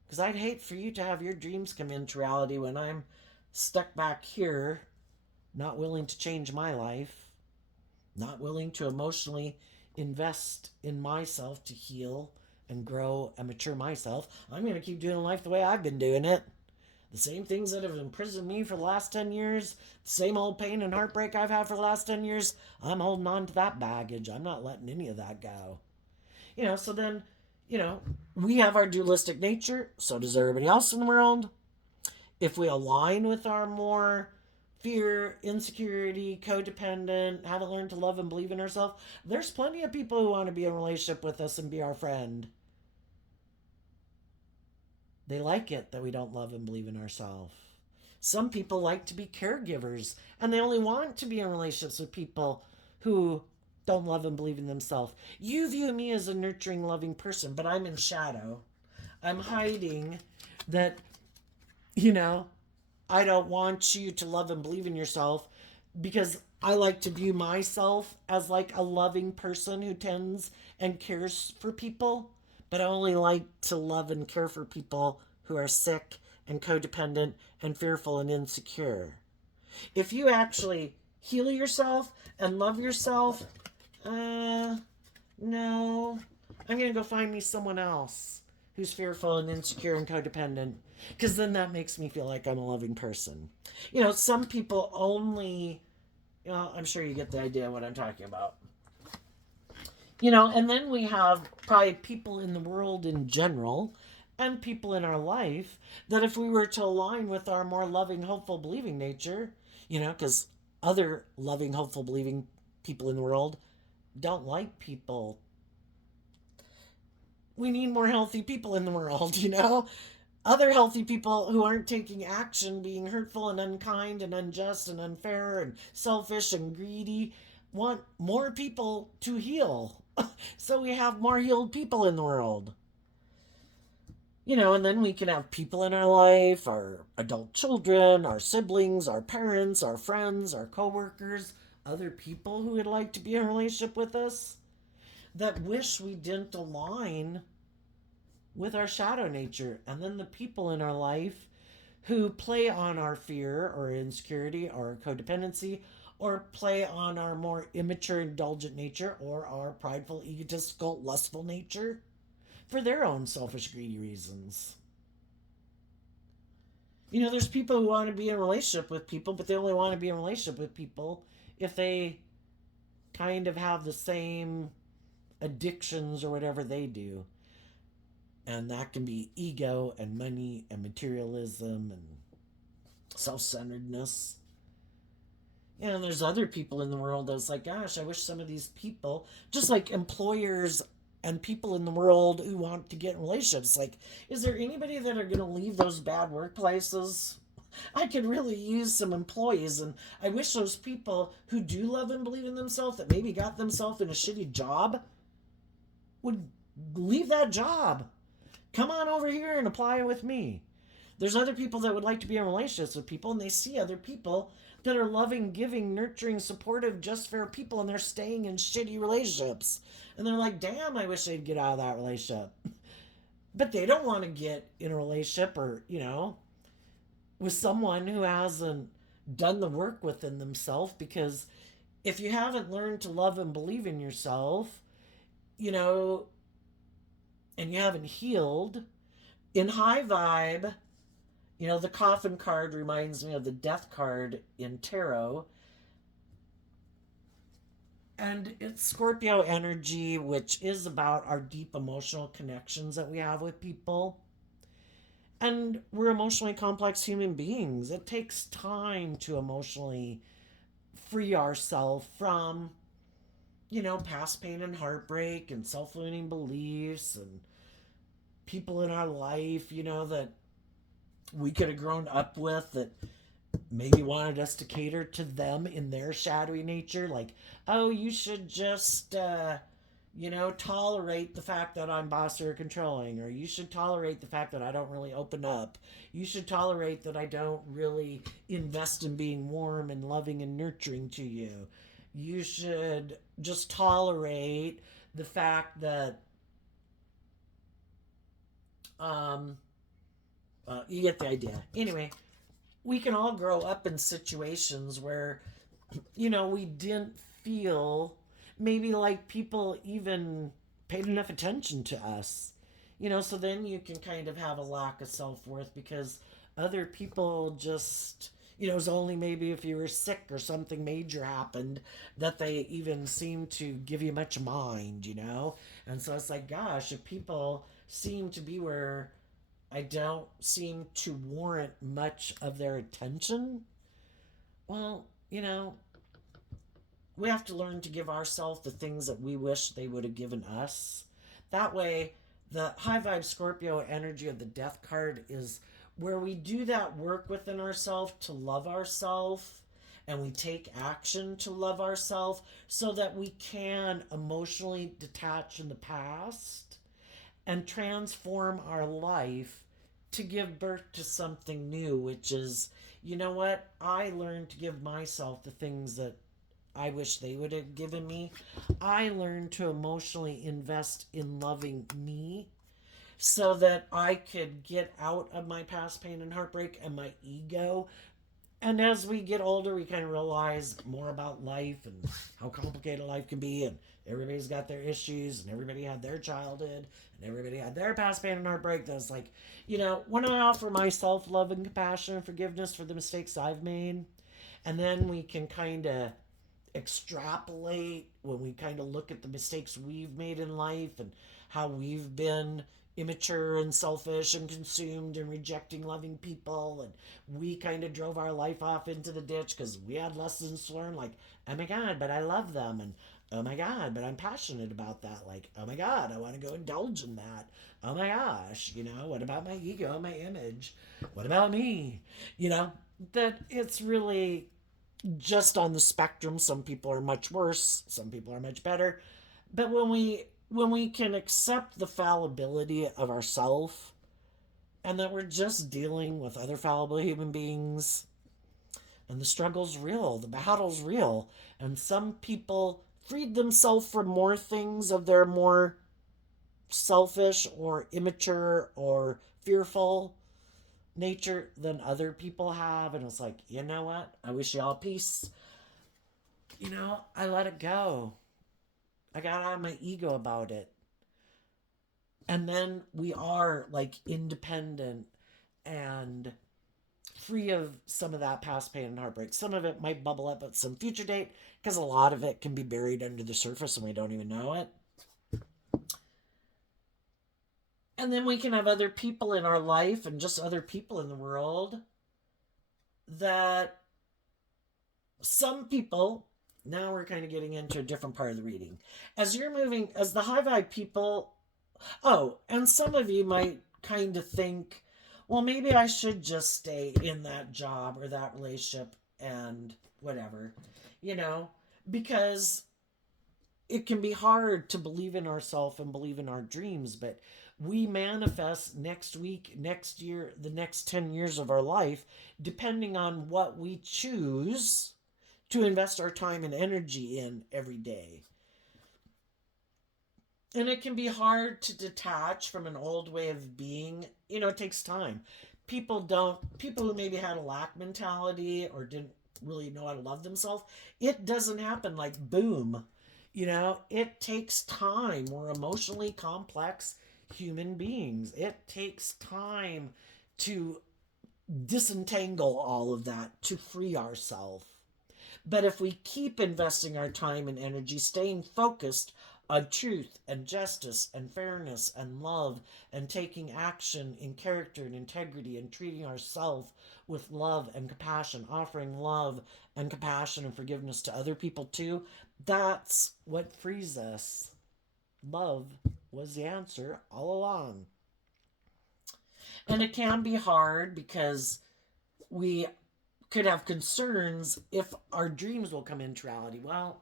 because I'd hate for you to have your dreams come into reality when I'm stuck back here, not willing to change my life, not willing to emotionally invest in myself to heal and grow and mature myself. I'm going to keep doing life the way I've been doing it. The same things that have imprisoned me for the last 10 years, the same old pain and heartbreak I've had for the last 10 years, I'm holding on to that baggage. I'm not letting any of that go. You know, so then, you know, we have our dualistic nature, so does everybody else in the world. If we align with our more fear, insecurity, codependent, haven't learned to love and believe in ourselves, there's plenty of people who want to be in a relationship with us and be our friend. They like it that we don't love and believe in ourselves. Some people like to be caregivers and they only want to be in relationships with people who don't love and believe in themselves. You view me as a nurturing, loving person, but I'm in shadow. I'm hiding that, you know, I don't want you to love and believe in yourself, because I like to view myself as like a loving person who tends and cares for people, but I only like to love and care for people who are sick and codependent and fearful and insecure. If you actually heal yourself and love yourself, no, I'm going to go find me someone else who's fearful and insecure and codependent, because then that makes me feel like I'm a loving person. You know, some people only, you know, I'm sure you get the idea of what I'm talking about. You know, and then we have probably people in the world in general and people in our life that if we were to align with our more loving, hopeful, believing nature, you know, because other loving, hopeful, believing people in the world don't like people. We need more healthy people in the world, you know? Other healthy people who aren't taking action, being hurtful and unkind and unjust and unfair and selfish and greedy, want more people to heal. So we have more healed people in the world. You know, and then we can have people in our life, our adult children, our siblings, our parents, our friends, our coworkers, other people who would like to be in a relationship with us that wish we didn't align with our shadow nature. And then the people in our life who play on our fear or insecurity or codependency, or play on our more immature, indulgent nature, or our prideful, egotistical, lustful nature for their own selfish, greedy reasons. There's people who want to be in a relationship with people, but they only want to be in a relationship with people if they kind of have the same addictions or whatever they do. And that can be ego and money and materialism and self centeredness. There's other people in the world that's like, gosh, I wish some of these people, just like employers and people in the world who want to get in relationships, like, is there anybody that are going to leave those bad workplaces? I could really use some employees, and I wish those people who do love and believe in themselves, that maybe got themselves in a shitty job, would leave that job. Come on over here and apply with me. There's other people that would like to be in relationships with people, and they see other people that are loving, giving, nurturing, supportive, just fair people, and they're staying in shitty relationships. And they're like, damn, I wish they'd get out of that relationship. But they don't want to get in a relationship or, with someone who hasn't done the work within themselves, because if you haven't learned to love and believe in yourself, you know, and you haven't healed, in high vibe, the coffin card reminds me of the death card in tarot. And it's Scorpio energy, which is about our deep emotional connections that we have with people. And we're emotionally complex human beings. It takes time to emotionally free ourselves from, past pain and heartbreak and self limiting beliefs and people in our life, that we could have grown up with that maybe wanted us to cater to them in their shadowy nature. Like, oh, you should just, tolerate the fact that I'm bossy or controlling, or you should tolerate the fact that I don't really open up. You should tolerate that I don't really invest in being warm and loving and nurturing to you. You should just tolerate the fact that, um, you get the idea. Anyway, we can all grow up in situations where, we didn't feel maybe like people even paid enough attention to us. So then you can kind of have a lack of self worth because other people just, it was only maybe if you were sick or something major happened that they even seem to give you much mind. And so it's like, gosh, if people seem to be where I don't seem to warrant much of their attention, well, we have to learn to give ourselves the things that we wish they would have given us. That way, the high vibe Scorpio energy of the death card is where we do that work within ourselves to love ourselves, and we take action to love ourselves so that we can emotionally detach in the past and transform our life to give birth to something new, which is, what? I learned to give myself the things that I wish they would have given me. I learned to emotionally invest in loving me so that I could get out of my past pain and heartbreak and my ego. And as we get older, we kind of realize more about life and how complicated life can be. And everybody's got their issues, and everybody had their childhood, and everybody had their past pain and heartbreak. That's like, when I offer myself love and compassion and forgiveness for the mistakes I've made, and then we can kind of extrapolate when we kind of look at the mistakes we've made in life and how we've been immature and selfish and consumed and rejecting loving people, and we kind of drove our life off into the ditch because we had lessons to learn, like, oh my god, but I love them, and oh my god, but I'm passionate about that, like, oh my god, I want to go indulge in that, oh my gosh, what about my ego, my image, what about me, that it's really just on the spectrum. Some people are much worse, some people are much better. But when we can accept the fallibility of ourself, and that we're just dealing with other fallible human beings, and the struggle's real, the battle's real, and some people freed themselves from more things of their more selfish or immature or fearful nature than other people have. And it's like, you know what? I wish you all peace. I let it go. I got out of my ego about it. And then we are like independent and free of some of that past pain and heartbreak. Some of it might bubble up at some future date because a lot of it can be buried under the surface and we don't even know it. And then we can have other people in our life and just other people in the world that some people, now we're kind of getting into a different part of the reading. As you're moving, as the high vibe people, oh, and some of you might kind of think, well, maybe I should just stay in that job or that relationship and whatever, you know, because it can be hard to believe in ourselves and believe in our dreams, but we manifest next week, next year, the next 10 years of our life, depending on what we choose to invest our time and energy in every day. And it can be hard to detach from an old way of being. It takes time. People who maybe had a lack mentality or didn't really know how to love themselves, it doesn't happen like boom. It takes time. We're emotionally complex human beings. It takes time to disentangle all of that, to free ourselves. But if we keep investing our time and energy, staying focused on truth and justice and fairness and love and taking action in character and integrity and treating ourselves with love and compassion, offering love and compassion and forgiveness to other people too, that's what frees us. Love was the answer all along. And it can be hard because we could have concerns if our dreams will come into reality. Well,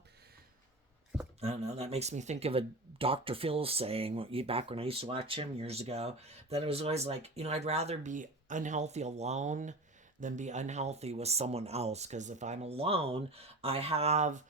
I don't know. That makes me think of a Dr. Phil saying back when I used to watch him years ago, that it was always like, I'd rather be unhealthy alone than be unhealthy with someone else. Because if I'm alone, I have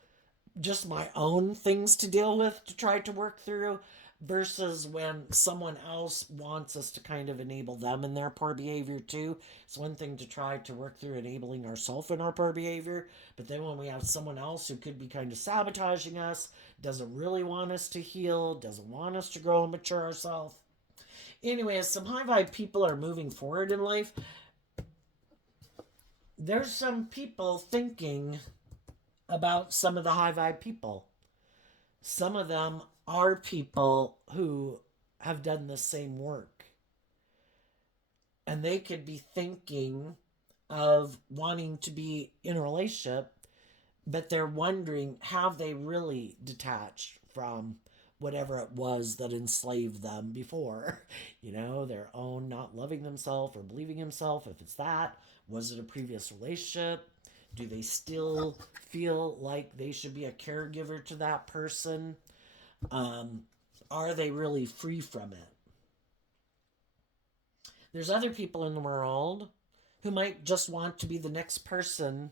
just my own things to deal with to try to work through, versus when someone else wants us to kind of enable them in their poor behavior too. It's one thing to try to work through enabling ourselves in our poor behavior, but then when we have someone else who could be kind of sabotaging us, doesn't really want us to heal, doesn't want us to grow and mature ourselves. Anyway, as some high vibe people are moving forward in life, there's some people thinking about some of the high vibe people. Some of them are people who have done the same work. And they could be thinking of wanting to be in a relationship, but they're wondering, have they really detached from whatever it was that enslaved them before? Their own not loving themselves or believing themselves. If it's that, was it a previous relationship? Do they still feel like they should be a caregiver to that person? Are they really free from it? There's other people in the world who might just want to be the next person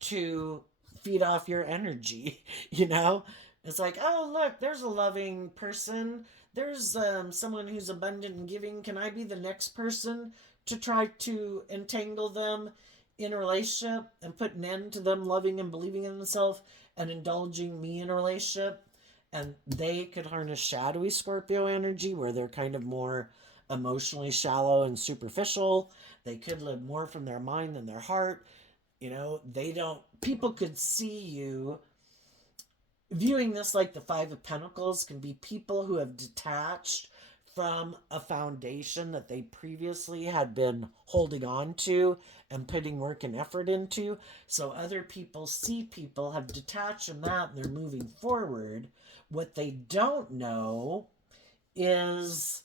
to feed off your energy. It's like, oh, look, there's a loving person. There's someone who's abundant and giving. Can I be the next person to try to entangle them in a relationship and put an end to them loving and believing in themselves and indulging me in a relationship? And they could harness shadowy Scorpio energy where they're kind of more emotionally shallow and superficial. They could live more from their mind than their heart. People could see you viewing this like the Five of Pentacles can be people who have detached from a foundation that they previously had been holding on to and putting work and effort into. So other people see people have detached from that and they're moving forward. What they don't know is,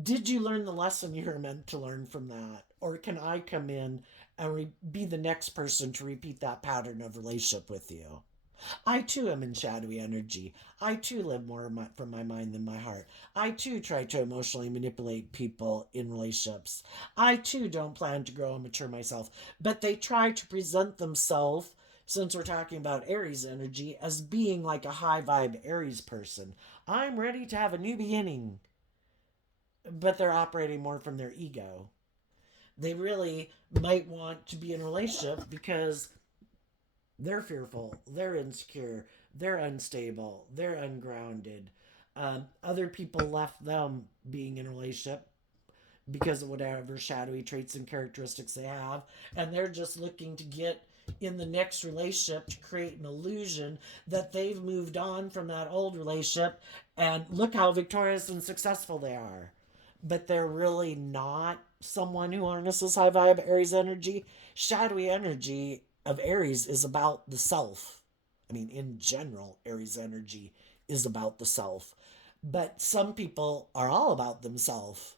did you learn the lesson you were meant to learn from that? Or can I come in and be the next person to repeat that pattern of relationship with you? I too am in shadowy energy. I too live more from my mind than my heart. I too try to emotionally manipulate people in relationships. I too don't plan to grow and mature myself. But they try to present themselves, since we're talking about Aries energy, as being like a high vibe Aries person. I'm ready to have a new beginning. but they're operating more from their ego. They really might want to be in a relationship because they're fearful, they're insecure, they're unstable, they're ungrounded. Other people left them being in a relationship because of whatever shadowy traits and characteristics they have, and they're just looking to get in the next relationship to create an illusion that they've moved on from that old relationship and look how victorious and successful they are. But they're really not someone who harnesses high vibe Aries energy. Shadowy energy of Aries is about the self. I mean, in general, Aries energy is about the self. But some people are all about themselves.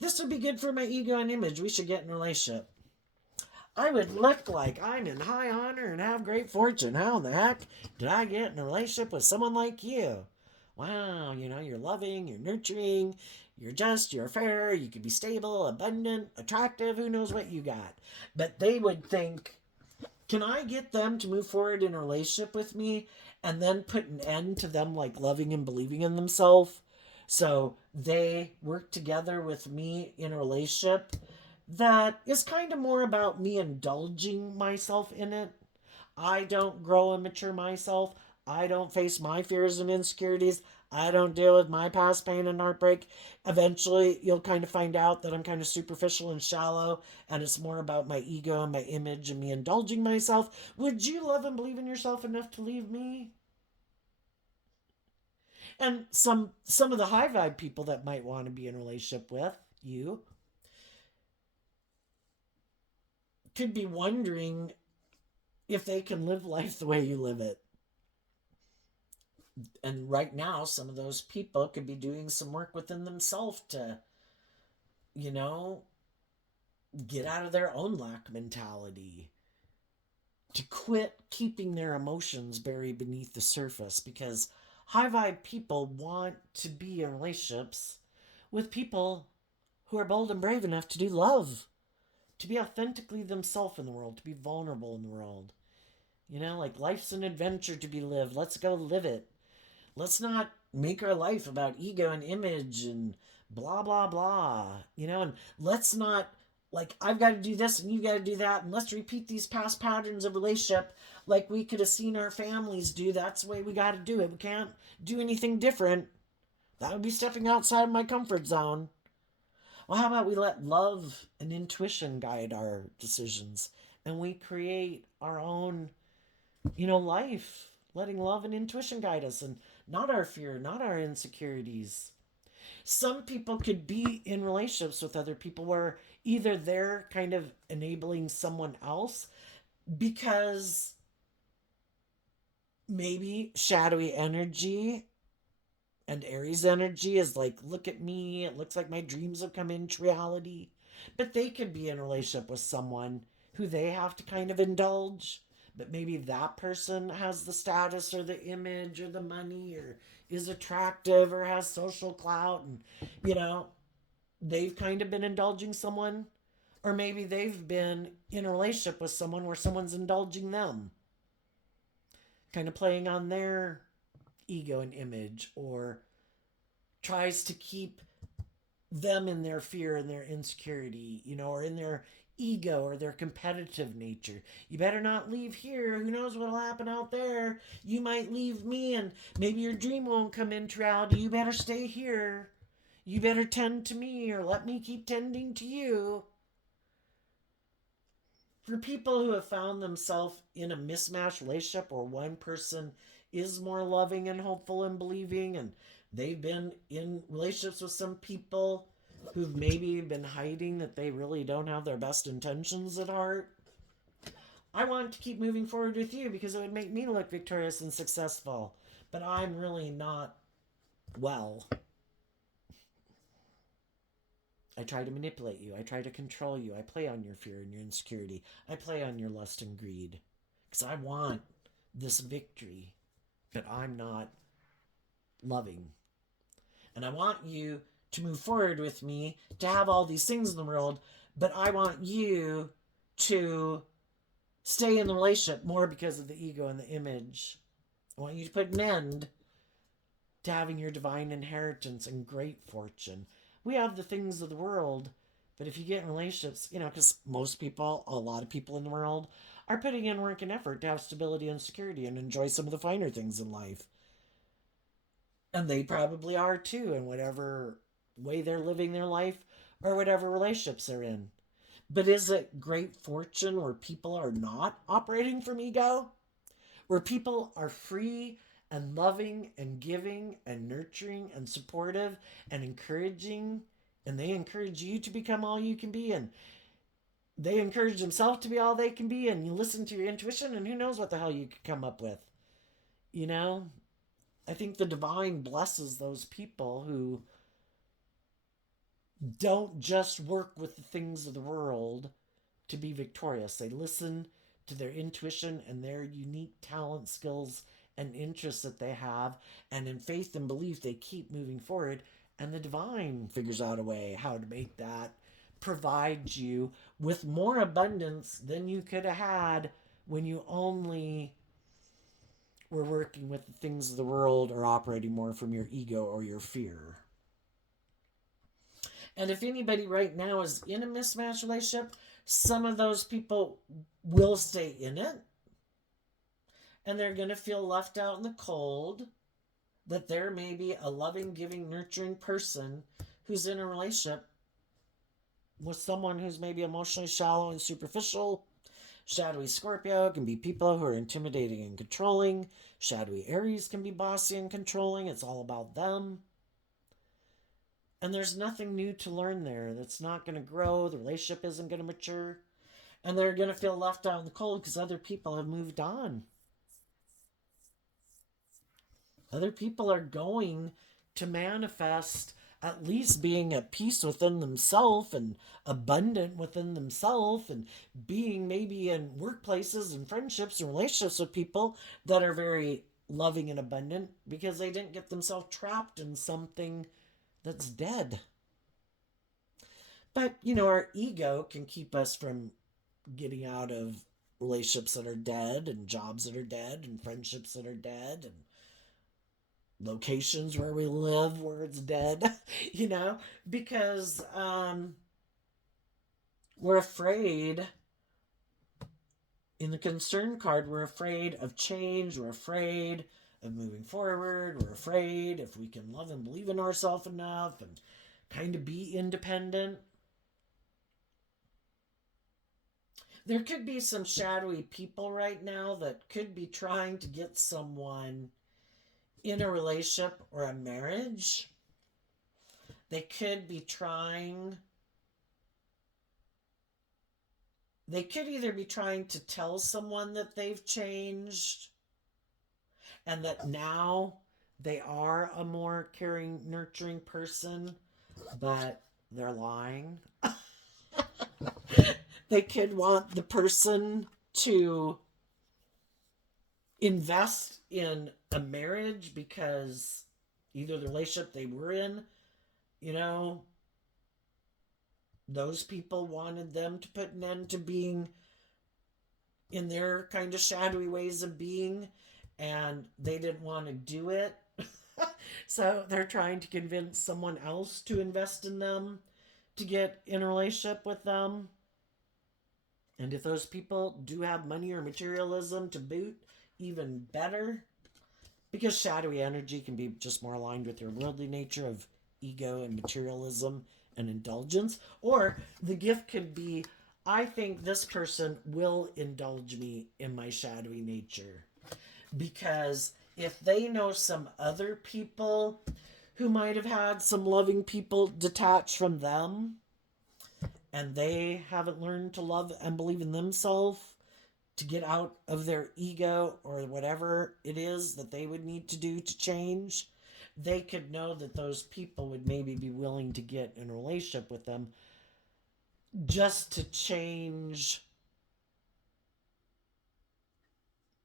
This would be good for my ego and image. We should get in a relationship. I would look like I'm in high honor and have great fortune. How in the heck did I get in a relationship with someone like you? Wow, you're loving, you're nurturing, you're just, you're fair, you could be stable, abundant, attractive, who knows what you got. But they would think, can I get them to move forward in a relationship with me and then put an end to them like loving and believing in themselves? So they work together with me in a relationship that is kind of more about me indulging myself in it. I don't grow and mature myself. I don't face my fears and insecurities. I don't deal with my past pain and heartbreak. Eventually, you'll kind of find out that I'm kind of superficial and shallow, and it's more about my ego and my image and me indulging myself. Would you love and believe in yourself enough to leave me? And some of the high vibe people that might want to be in a relationship with you could be wondering if they can live life the way you live it. And right now, some of those people could be doing some work within themselves to, you know, get out of their own lack mentality, to quit keeping their emotions buried beneath the surface, because high vibe people want to be in relationships with people who are bold and brave enough to do love, to be authentically themselves in the world, to be vulnerable in the world. Like life's an adventure to be lived. Let's go live it. Let's not make our life about ego and image and blah, blah, blah. And let's not, like, I've got to do this and you got to do that. And let's repeat these past patterns of relationship like we could have seen our families do. That's the way we got to do it. We can't do anything different. That would be stepping outside of my comfort zone. Well, how about we let love and intuition guide our decisions and we create our own, life, letting love and intuition guide us and not our fear, not our insecurities. Some people could be in relationships with other people where either they're kind of enabling someone else because maybe shadowy energy and Aries energy is like, look at me, it looks like my dreams have come into reality. But they could be in a relationship with someone who they have to kind of indulge. But maybe that person has the status or the image or the money or is attractive or has social clout. And, you know, they've kind of been indulging someone. Or maybe they've been in a relationship with someone where someone's indulging them, kind of playing on their ego and image, or tries to keep them in their fear and their insecurity, or in their ego or their competitive nature. You better not leave here. Who knows what'll happen out there? You might leave me and maybe your dream won't come into reality. You better stay here. You better tend to me or let me keep tending to you. For people who have found themselves in a mismatched relationship where one person is more loving and hopeful and believing, and they've been in relationships with some people who've maybe been hiding that they really don't have their best intentions at heart, I want to keep moving forward with you because it would make me look victorious and successful. But I'm really not well. I try to manipulate you. I try to control you. I play on your fear and your insecurity. I play on your lust and greed. Because I want this victory. But I'm not loving. And I want you to move forward with me, to have all these things in the world. But I want you to stay in the relationship more because of the ego and the image. I want you to put an end to having your divine inheritance and great fortune. We have the things of the world, but if you get in relationships, because most people, a lot of people in the world, are putting in work and effort to have stability and security and enjoy some of the finer things in life. And they probably are too, in whatever way they're living their life or whatever relationships they're in. But is it great fortune where people are not operating from ego? Where people are free and loving and giving and nurturing and supportive and encouraging, and they encourage you to become all you can be, and they encourage themselves to be all they can be, and you listen to your intuition, and who knows what the hell you could come up with. You know, I think the divine blesses those people who don't just work with the things of the world to be victorious. They listen to their intuition and their unique talent, skills, and interests that they have. And in faith and belief, they keep moving forward. And the divine figures out a way how to make that provide you with more abundance than you could have had when you only were working with the things of the world or operating more from your ego or your fear. And if anybody right now is in a mismatched relationship, some of those people will stay in it and they're going to feel left out in the cold. That there may be a loving, giving, nurturing person who's in a relationship with someone who's maybe emotionally shallow and superficial. Shadowy Scorpio can be people who are intimidating and controlling. Shadowy Aries can be bossy and controlling. It's all about them. And there's nothing new to learn there. That's not going to grow. The relationship isn't going to mature. And they're going to feel left out in the cold because other people have moved on. Other people are going to manifest at least being at peace within themselves and abundant within themselves and being maybe in workplaces and friendships and relationships with people that are very loving and abundant because they didn't get themselves trapped in something that's dead. But, our ego can keep us from getting out of relationships that are dead and jobs that are dead and friendships that are dead and locations where we live where it's dead, because we're afraid. In the concern card, we're afraid of change, we're afraid of moving forward, we're afraid if we can love and believe in ourselves enough and kind of be independent. There could be some shadowy people right now that could be trying to get someone in a relationship or a marriage. They could be trying, they could either be trying to tell someone that they've changed and that now they are a more caring, nurturing person, but they're lying. They could want the person to invest in a marriage because either the relationship they were in, you know, those people wanted them to put an end to being in their kind of shadowy ways of being, and they didn't want to do it. So they're trying to convince someone else to invest in them, to get in a relationship with them. And if those people do have money or materialism to boot, even better. Because shadowy energy can be just more aligned with your worldly nature of ego and materialism and indulgence. Or the gift could be, I think this person will indulge me in my shadowy nature. Because if they know some other people who might have had some loving people detached from them, and they haven't learned to love and believe in themselves to get out of their ego or whatever it is that they would need to do to change, they could know that those people would maybe be willing to get in a relationship with them just to change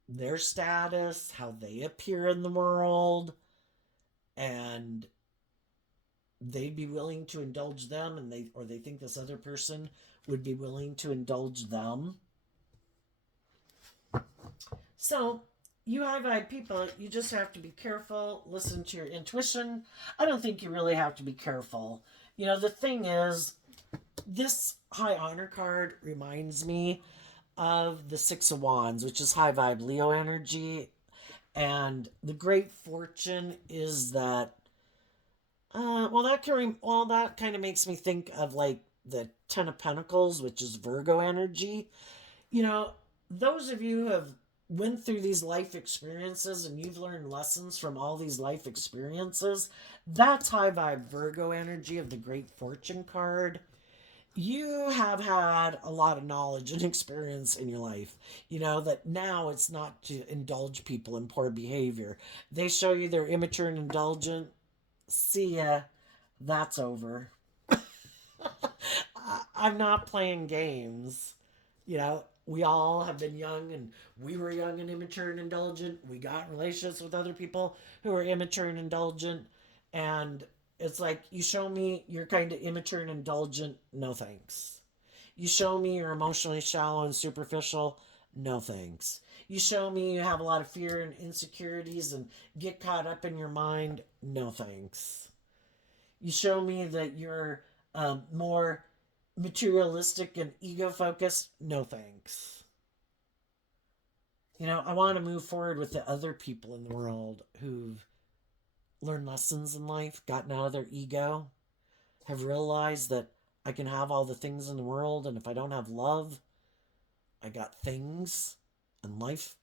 their status, how they appear in the world, and they'd be willing to indulge them, and they think this other person would be willing to indulge them. So you high vibe people, you just have to be careful, listen to your intuition. I don't think you really have to be careful. You know, the thing is, this high honor card reminds me of the Six of Wands, which is high vibe Leo energy. And the great fortune is that, well, that kind of makes me think of like the Ten of Pentacles, which is Virgo energy. You know, those of you who have went through these life experiences and you've learned lessons from all these life experiences, that's high vibe Virgo energy of the great fortune card. You have had a lot of knowledge and experience in your life. You know that now it's not to indulge people in poor behavior. They show you they're immature and indulgent. See ya. That's over. I'm not playing games. You know, we all have been young and we were young and immature and indulgent. We got in relationships with other people who were immature and indulgent. And it's like, you show me you're kind of immature and indulgent, no thanks. You show me you're emotionally shallow and superficial, no thanks. You show me you have a lot of fear and insecurities and get caught up in your mind, no thanks. You show me that you're more materialistic and ego focused, no thanks. You know, I want to move forward with the other people in the world who've learned lessons in life, gotten out of their ego, have realized that I can have all the things in the world, and if I don't have love, I got things and life.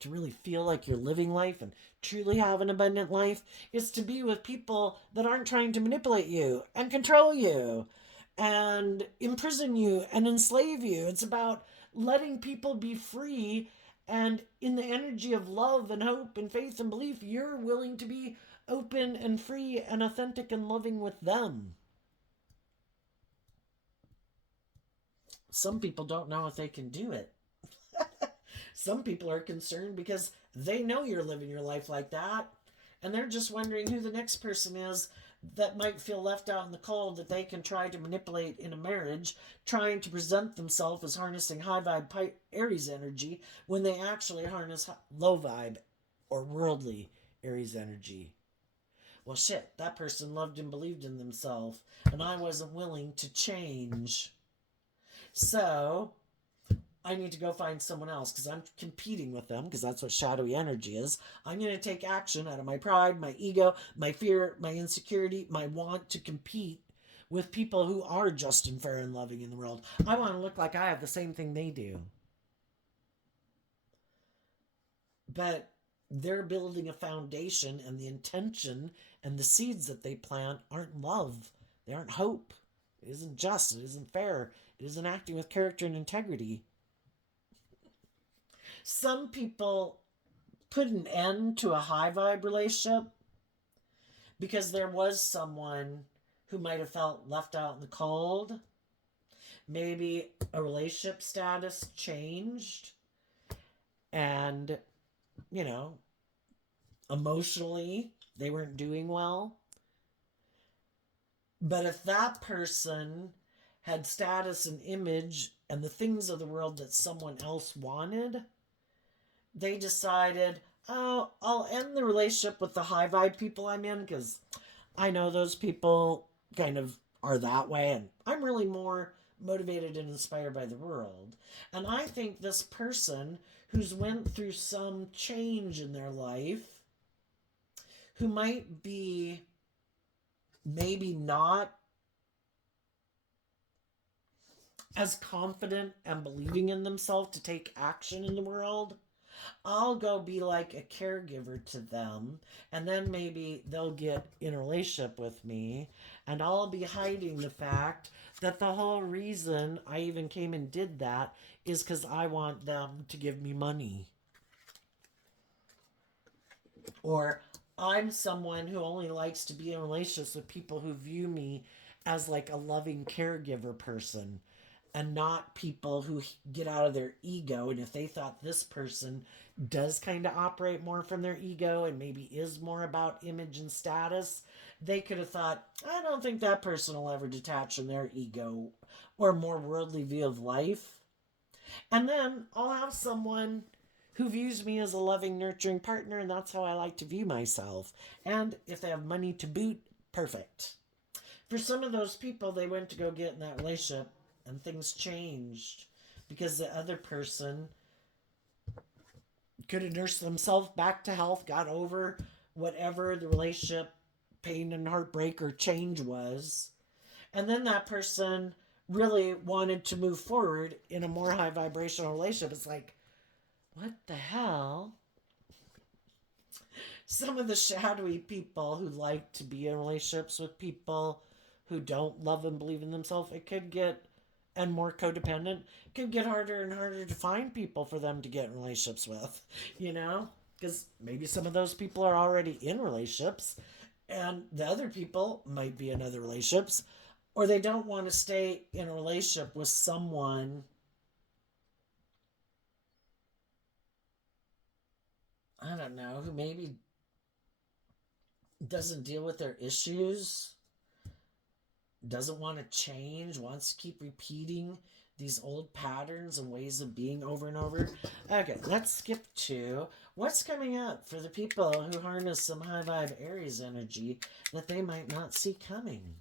To really feel like you're living life and truly have an abundant life is to be with people that aren't trying to manipulate you and control you and imprison you and enslave you. It's about letting people be free, and in the energy of love and hope and faith and belief, you're willing to be open and free and authentic and loving with them. Some people don't know if they can do it. Some people are concerned because they know you're living your life like that, and they're just wondering who the next person is that might feel left out in the cold that they can try to manipulate in a marriage, trying to present themselves as harnessing high vibe Aries energy when they actually harness low vibe or worldly Aries energy. Well, shit, that person loved and believed in themselves, and I wasn't willing to change. So I need to go find someone else because I'm competing with them, because that's what shadowy energy is. I'm going to take action out of my pride, my ego, my fear, my insecurity, my want to compete with people who are just and fair and loving in the world. I want to look like I have the same thing they do. But they're building a foundation, and the intention and the seeds that they plant aren't love. They aren't hope. It isn't just. It isn't fair. It isn't acting with character and integrity. Some people put an end to a high vibe relationship because there was someone who might have felt left out in the cold. Maybe a relationship status changed, and, you know, emotionally they weren't doing well. But if that person had status and image and the things of the world that someone else wanted, they decided, oh, I'll end the relationship with the high vibe people I'm in because I know those people kind of are that way, and I'm really more motivated and inspired by the world. And I think this person who's went through some change in their life, who might be maybe not as confident and believing in themselves to take action in the world, I'll go be like a caregiver to them, and then maybe they'll get in a relationship with me, and I'll be hiding the fact that the whole reason I even came and did that is because I want them to give me money. Or I'm someone who only likes to be in relationships with people who view me as like a loving caregiver person, and not people who get out of their ego. And if they thought this person does kind of operate more from their ego and maybe is more about image and status, they could have thought, I don't think that person will ever detach from their ego or more worldly view of life. And then I'll have someone who views me as a loving, nurturing partner, and that's how I like to view myself. And if they have money to boot, perfect. For some of those people, they went to go get in that relationship and things changed because the other person could have nursed themselves back to health, got over whatever the relationship pain and heartbreak or change was. And then that person really wanted to move forward in a more high vibrational relationship. It's like, what the hell? Some of the shadowy people who like to be in relationships with people who don't love and believe in themselves, it could get, and more codependent, it could get harder and harder to find people for them to get in relationships with, you know? Because maybe some of those people are already in relationships and the other people might be in other relationships, or they don't want to stay in a relationship with someone, I don't know, who maybe doesn't deal with their issues, doesn't want to change, wants to keep repeating these old patterns and ways of being over and over. Okay, let's skip to what's coming up for the people who harness some high vibe Aries energy that they might not see coming.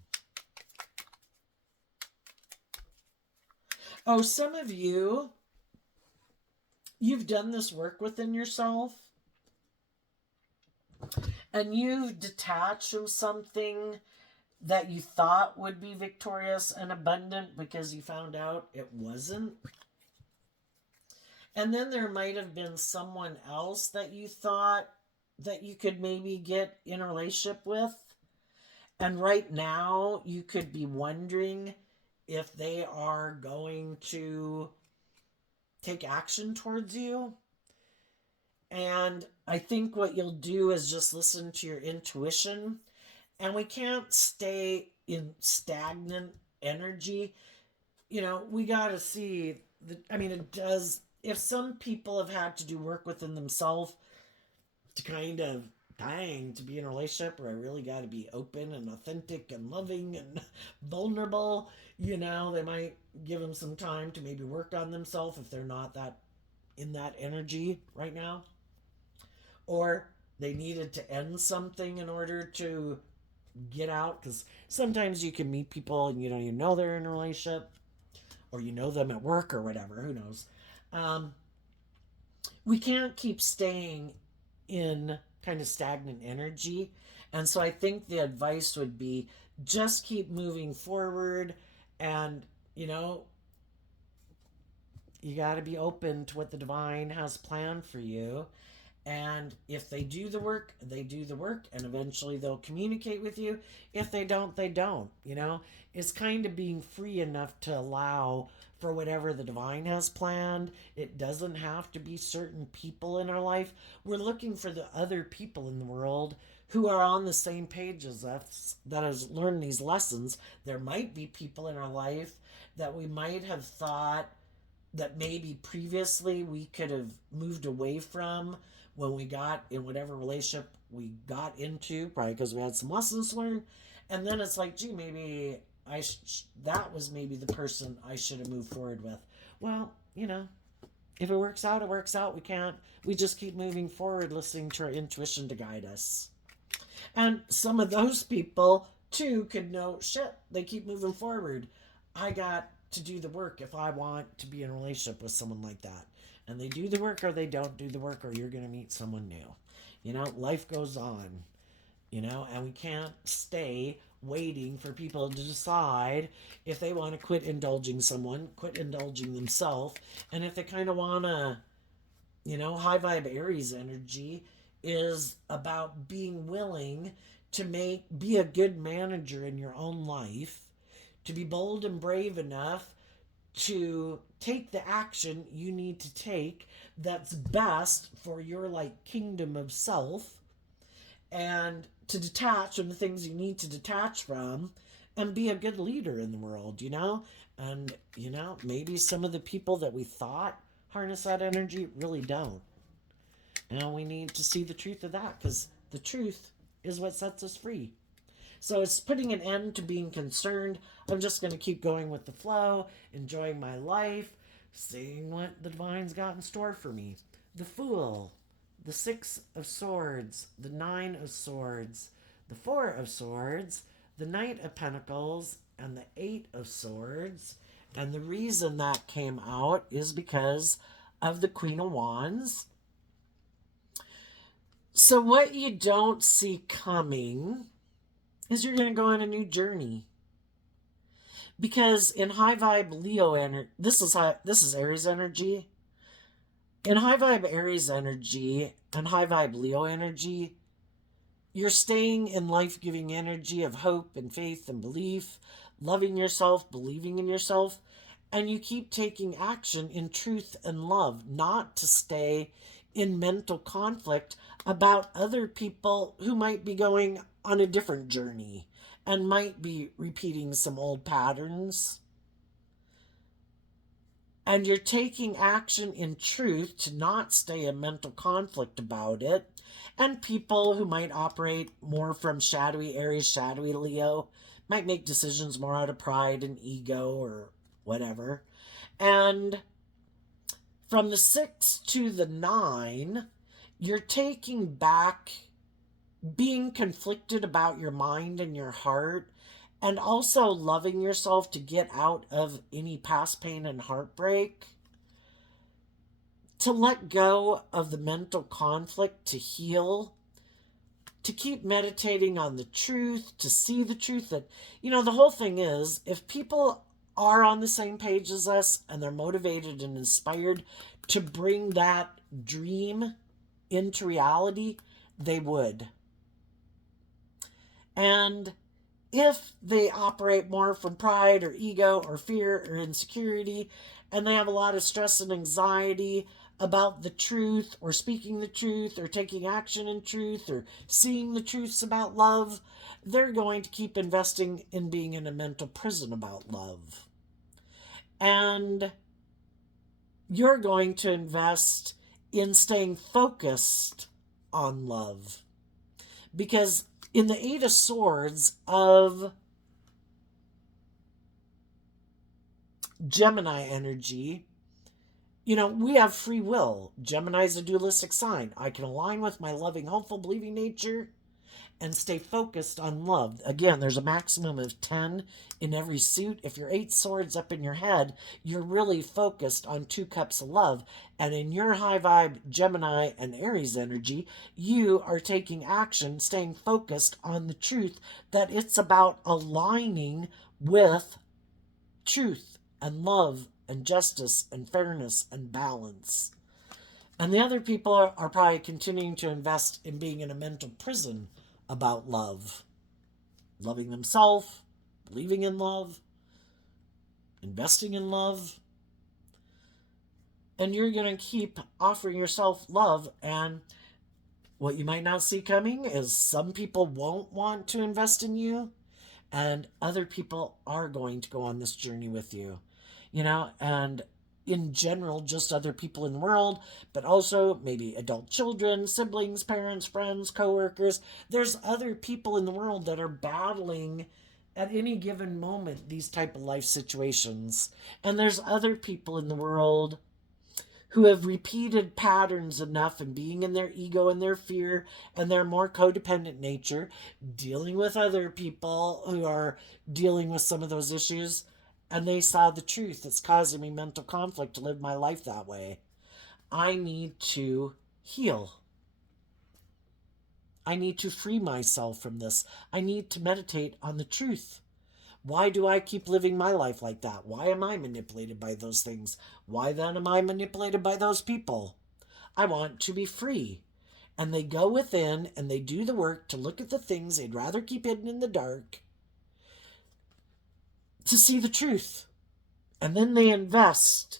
Oh, some of you, you've done this work within yourself and you've detached from something that you thought would be victorious and abundant because you found out it wasn't. And then there might have been someone else that you thought that you could maybe get in a relationship with. And right now you could be wondering if they are going to take action towards you. And I think what you'll do is just listen to your intuition. And we can't stay in stagnant energy. You know, we got to see, it does, if some people have had to do work within themselves to kind of, dang, to be in a relationship where I really got to be open and authentic and loving and vulnerable, you know, they might give them some time to maybe work on themselves if they're not that in that energy right now. Or they needed to end something in order to get out, because sometimes you can meet people and you don't even know they're in a relationship, or you know them at work or whatever, who knows. We can't keep staying in kind of stagnant energy. And so I think the advice would be just keep moving forward. And, you know, you got to be open to what the divine has planned for you. And if they do the work, they do the work, and eventually they'll communicate with you. If they don't, they don't. You know, it's kind of being free enough to allow for whatever the divine has planned. It doesn't have to be certain people in our life. We're looking for the other people in the world who are on the same page as us, that has learned these lessons. There might be people in our life that we might have thought that maybe previously we could have moved away from when we got in whatever relationship we got into, probably because we had some lessons learned. And then it's like, gee, maybe that was maybe the person I should have moved forward with. Well, you know, if it works out, it works out. We just keep moving forward, listening to our intuition to guide us. And some of those people too could know, shit, they keep moving forward. I got to do the work if I want to be in a relationship with someone like that. And they do the work or they don't do the work, or you're going to meet someone new. You know, life goes on, you know, and we can't stay waiting for people to decide if they want to quit indulging someone, quit indulging themselves. And if they kind of want to, you know, high vibe Aries energy is about being willing to be a good manager in your own life, to be bold and brave enough to take the action you need to take that's best for your like kingdom of self, and to detach from the things you need to detach from and be a good leader in the world, you know? And, you know, maybe some of the people that we thought harness that energy really don't. And we need to see the truth of that, because the truth is what sets us free. So it's putting an end to being concerned. I'm just going to keep going with the flow, enjoying my life, seeing what the divine's got in store for me. the Fool, the Six of Swords, the Nine of Swords, the Four of Swords, the Knight of Pentacles, and the Eight of Swords. And the reason that came out is because of the Queen of Wands. So what you don't see coming is you're going to go on a new journey. Because in high vibe Leo energy, this is Aries energy. In high vibe Aries energy and high vibe Leo energy, you're staying in life-giving energy of hope and faith and belief, loving yourself, believing in yourself, and you keep taking action in truth and love, not to stay in mental conflict about other people who might be going on a different journey and might be repeating some old patterns. And you're taking action in truth to not stay in mental conflict about it. And people who might operate more from shadowy Aries, shadowy Leo, might make decisions more out of pride and ego or whatever. And from the 6 to the 9, you're taking back being conflicted about your mind and your heart, and also loving yourself to get out of any past pain and heartbreak, to let go of the mental conflict, to heal, to keep meditating on the truth, to see the truth that, the whole thing is, if people are on the same page as us and they're motivated and inspired to bring that dream into reality, they would. And if they operate more from pride or ego or fear or insecurity, and they have a lot of stress and anxiety about the truth or speaking the truth or taking action in truth or seeing the truths about love, they're going to keep investing in being in a mental prison about love. And you're going to invest in staying focused on love. Because in the Eight of Swords of Gemini energy, we have free will. Gemini is a dualistic sign. I can align with my loving, hopeful, believing nature and stay focused on love. Again, there's a maximum of 10 in every suit. If you're 8 swords up in your head, you're really focused on 2 cups of love. And in your high vibe Gemini and Aries energy, you are taking action, staying focused on the truth, that it's about aligning with truth and love and justice and fairness and balance. And the other people are probably continuing to invest in being in a mental prison about love. Loving themselves, believing in love, investing in love. And you're going to keep offering yourself love. And what you might not see coming is some people won't want to invest in you, and other people are going to go on this journey with you. And in general, just other people in the world, but also maybe adult children, siblings, parents, friends, coworkers. There's other people in the world that are battling at any given moment these type of life situations. And there's other people in the world who have repeated patterns enough and being in their ego and their fear and their more codependent nature, dealing with other people who are dealing with some of those issues, and they saw the truth. It's causing me mental conflict to live my life that way. I need to heal. I need to free myself from this. I need to meditate on the truth. Why do I keep living my life like that? Why am I manipulated by those things? Why then am I manipulated by those people? I want to be free. And they go within and they do the work to look at the things they'd rather keep hidden in the dark to see the truth. And then they invest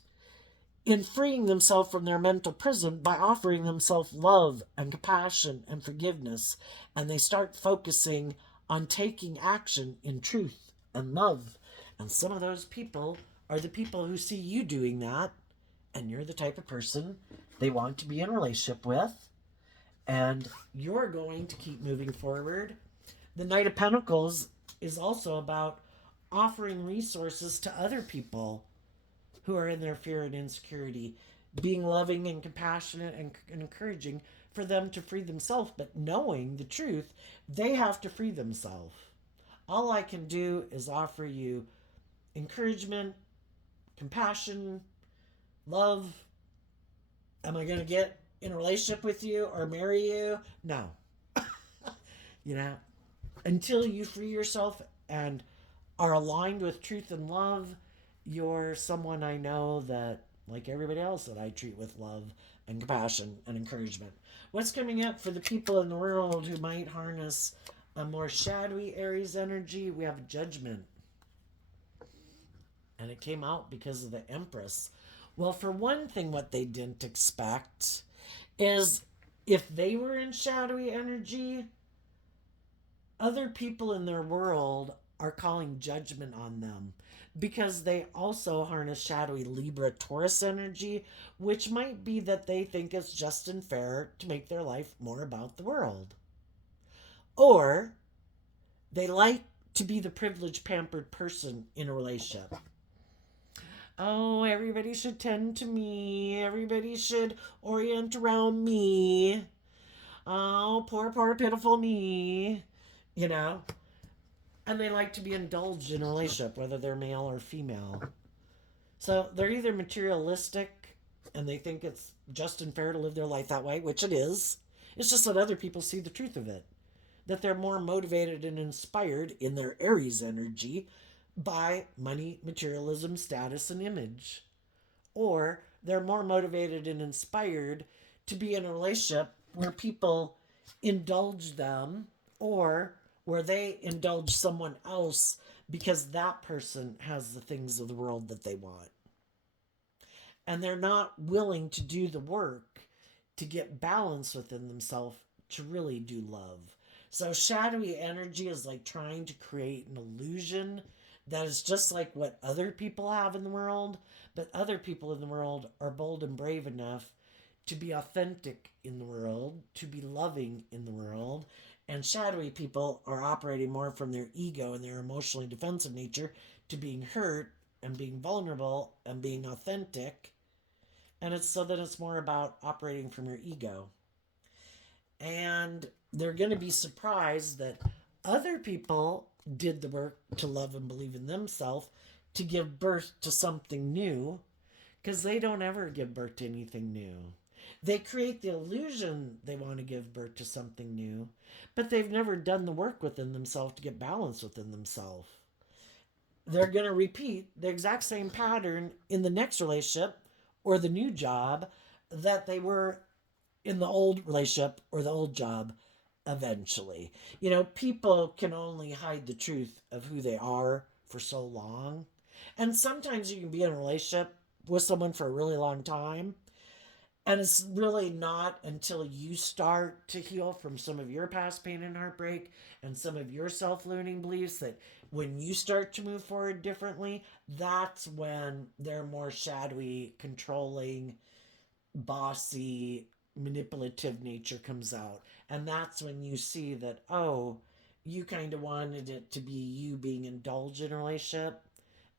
in freeing themselves from their mental prison by offering themselves love and compassion and forgiveness. And they start focusing on taking action in truth and love. And some of those people are the people who see you doing that, and you're the type of person they want to be in a relationship with, and you're going to keep moving forward. The Knight of Pentacles is also about offering resources to other people who are in their fear and insecurity, being loving and compassionate and encouraging for them to free themselves, but knowing the truth, they have to free themselves. All I can do is offer you encouragement, compassion, love. Am I going to get in a relationship with you or marry you? No. You know, until you free yourself and are aligned with truth and love, you're someone I know that, like everybody else, that I treat with love and compassion and encouragement. What's coming up for the people in the world who might harness a more shadowy Aries energy? We have judgment. And it came out because of the Empress. Well, for one thing, what they didn't expect is if they were in shadowy energy, other people in their world are calling judgment on them because they also harness shadowy Libra Taurus energy, which might be that they think it's just and fair to make their life more about the world. Or they like to be the privileged, pampered person in a relationship. Oh, everybody should tend to me. Everybody should orient around me. Oh, poor, poor, pitiful me. You know? And they like to be indulged in a relationship, whether they're male or female. So they're either materialistic and they think it's just and fair to live their life that way, which it is. It's just that other people see the truth of it. That they're more motivated and inspired in their Aries energy by money, materialism, status, and image. Or they're more motivated and inspired to be in a relationship where people indulge them or where they indulge someone else because that person has the things of the world that they want. And they're not willing to do the work to get balance within themselves to really do love. So shadowy energy is like trying to create an illusion that is just like what other people have in the world, but other people in the world are bold and brave enough to be authentic in the world, to be loving in the world. And shadowy people are operating more from their ego and their emotionally defensive nature to being hurt and being vulnerable and being authentic. And it's so that it's more about operating from your ego. And they're going to be surprised that other people did the work to love and believe in themselves to give birth to something new because they don't ever give birth to anything new. They create the illusion they want to give birth to something new, but they've never done the work within themselves to get balance within themselves. They're going to repeat the exact same pattern in the next relationship or the new job that they were in the old relationship or the old job eventually. You know, people can only hide the truth of who they are for so long. And sometimes you can be in a relationship with someone for a really long time. And it's really not until you start to heal from some of your past pain and heartbreak and some of your self limiting beliefs that when you start to move forward differently, that's when they're more shadowy, controlling, bossy, manipulative nature comes out. And that's when you see that, oh, you kind of wanted it to be you being indulged in a relationship.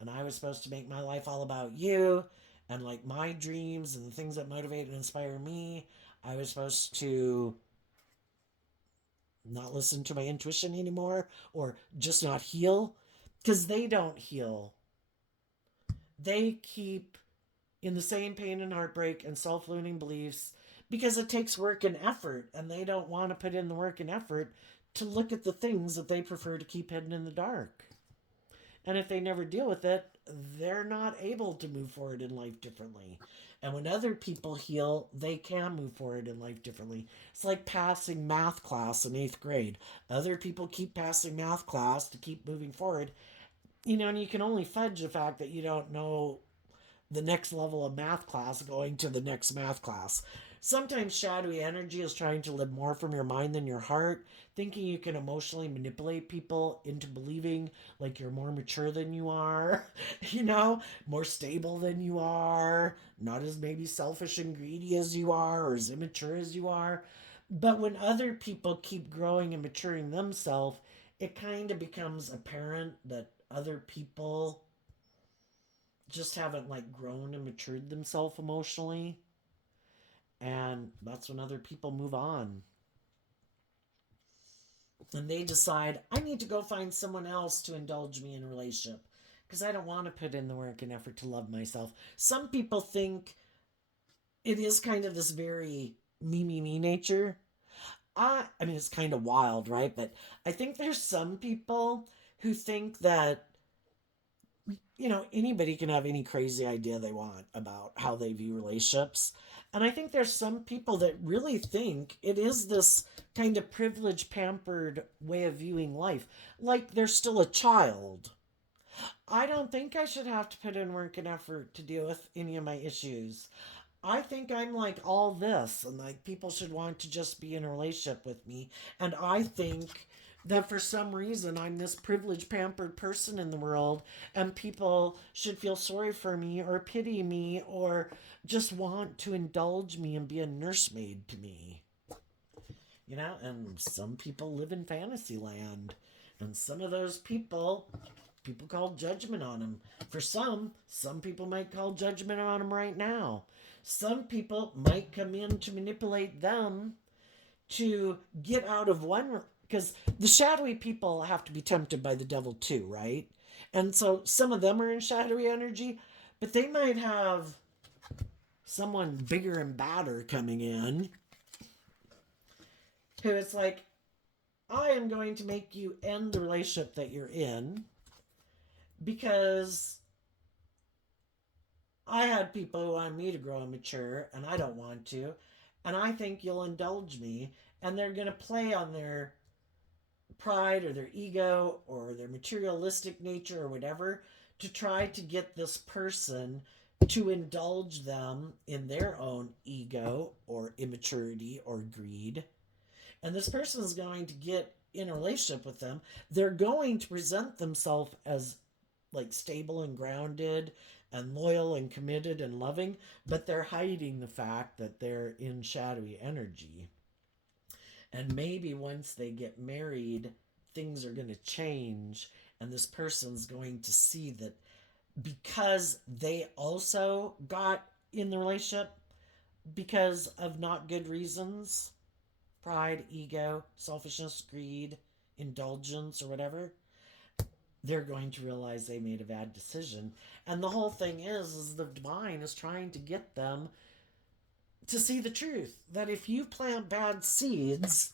And I was supposed to make my life all about you and like my dreams and the things that motivate and inspire me. I was supposed to not listen to my intuition anymore or just not heal because they don't heal. They keep in the same pain and heartbreak and self limiting beliefs because it takes work and effort, and they don't want to put in the work and effort to look at the things that they prefer to keep hidden in the dark. And if they never deal with it, they're not able to move forward in life differently. And when other people heal, they can move forward in life differently. It's like passing math class in eighth grade. Other people keep passing math class to keep moving forward. You know, and you can only fudge the fact that you don't know the next level of math class going to the next math class. Sometimes shadowy energy is trying to live more from your mind than your heart, thinking you can emotionally manipulate people into believing like you're more mature than you are, you know, more stable than you are, not as maybe selfish and greedy as you are, or as immature as you are. But when other people keep growing and maturing themselves, it kind of becomes apparent that other people just haven't like grown and matured themselves emotionally. That's when other people move on. And they decide, I need to go find someone else to indulge me in a relationship because I don't want to put in the work and effort to love myself. Some people think it is kind of this very me nature. I mean, it's kind of wild, right? But I think there's some people who think that, anybody can have any crazy idea they want about how they view relationships. And I think there's some people that really think it is this kind of privileged, pampered way of viewing life, like they're still a child. I don't think I should have to put in work and effort to deal with any of my issues. I think I'm like all this, and like people should want to just be in a relationship with me. And I think that for some reason I'm this privileged, pampered person in the world, and people should feel sorry for me or pity me or just want to indulge me and be a nursemaid to me. And some people live in fantasy land. And some of those people call judgment on them. For some people might call judgment on them right now. Some people might come in to manipulate them to get out of one, because the shadowy people have to be tempted by the devil too, right? And so some of them are in shadowy energy, but they might have someone bigger and badder coming in who is like, I am going to make you end the relationship that you're in because I had people who want me to grow and mature, and I don't want to. And I think you'll indulge me. And they're going to play on their pride or their ego or their materialistic nature or whatever to try to get this person to indulge them in their own ego or immaturity or greed. And this person is going to get in a relationship with them. They're going to present themselves as like stable and grounded and loyal and committed and loving, but they're hiding the fact that they're in shadowy energy. And maybe once they get married, things are going to change, and this person's going to see that because they also got in the relationship because of not good reasons, pride, ego, selfishness, greed, indulgence, or whatever, they're going to realize they made a bad decision. And the whole thing is the divine is trying to get them to see the truth that if you plant bad seeds,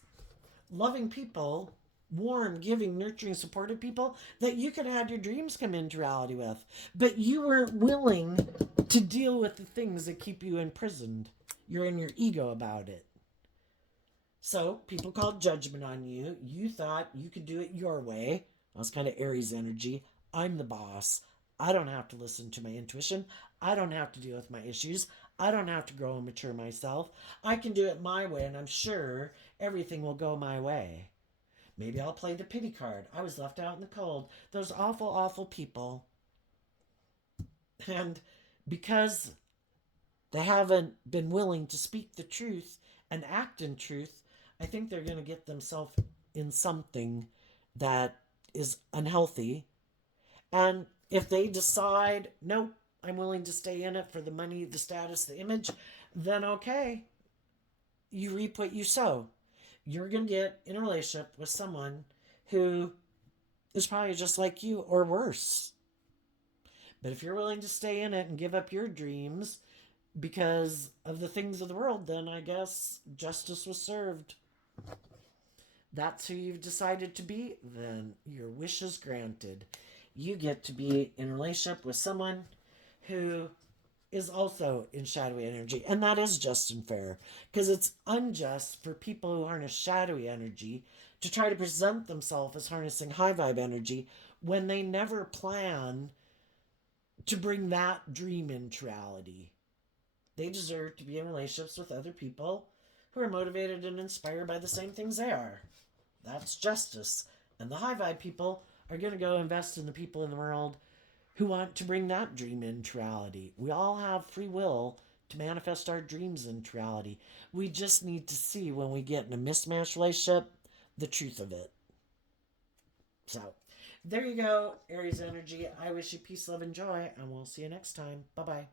loving people, warm, giving, nurturing, supportive people, that you could have your dreams come into reality with. But you weren't willing to deal with the things that keep you imprisoned. You're in your ego about it. So people called judgment on you. You thought you could do it your way. That's kind of Aries energy. I'm the boss. I don't have to listen to my intuition. I don't have to deal with my issues. I don't have to grow and mature myself. I can do it my way, and I'm sure everything will go my way. Maybe I'll play the pity card. I was left out in the cold. Those awful, awful people. And because they haven't been willing to speak the truth and act in truth, I think they're going to get themselves in something that is unhealthy. And if they decide, nope, I'm willing to stay in it for the money, the status, the image, then okay, you reap what you sow. You're going to get in a relationship with someone who is probably just like you or worse. But if you're willing to stay in it and give up your dreams because of the things of the world, then I guess justice was served. That's who you've decided to be, then your wish is granted. You get to be in a relationship with someone who is also in shadowy energy. And that is just and fair because it's unjust for people who harness shadowy energy to try to present themselves as harnessing high vibe energy when they never plan to bring that dream into reality. They deserve to be in relationships with other people who are motivated and inspired by the same things they are. That's justice. And the high vibe people are going to go invest in the people in the world who want to bring that dream into reality. We all have free will to manifest our dreams into reality. We just need to see when we get in a mismatched relationship the truth of it. So, there you go, Aries energy. I wish you peace, love, and joy, and we'll see you next time. Bye bye.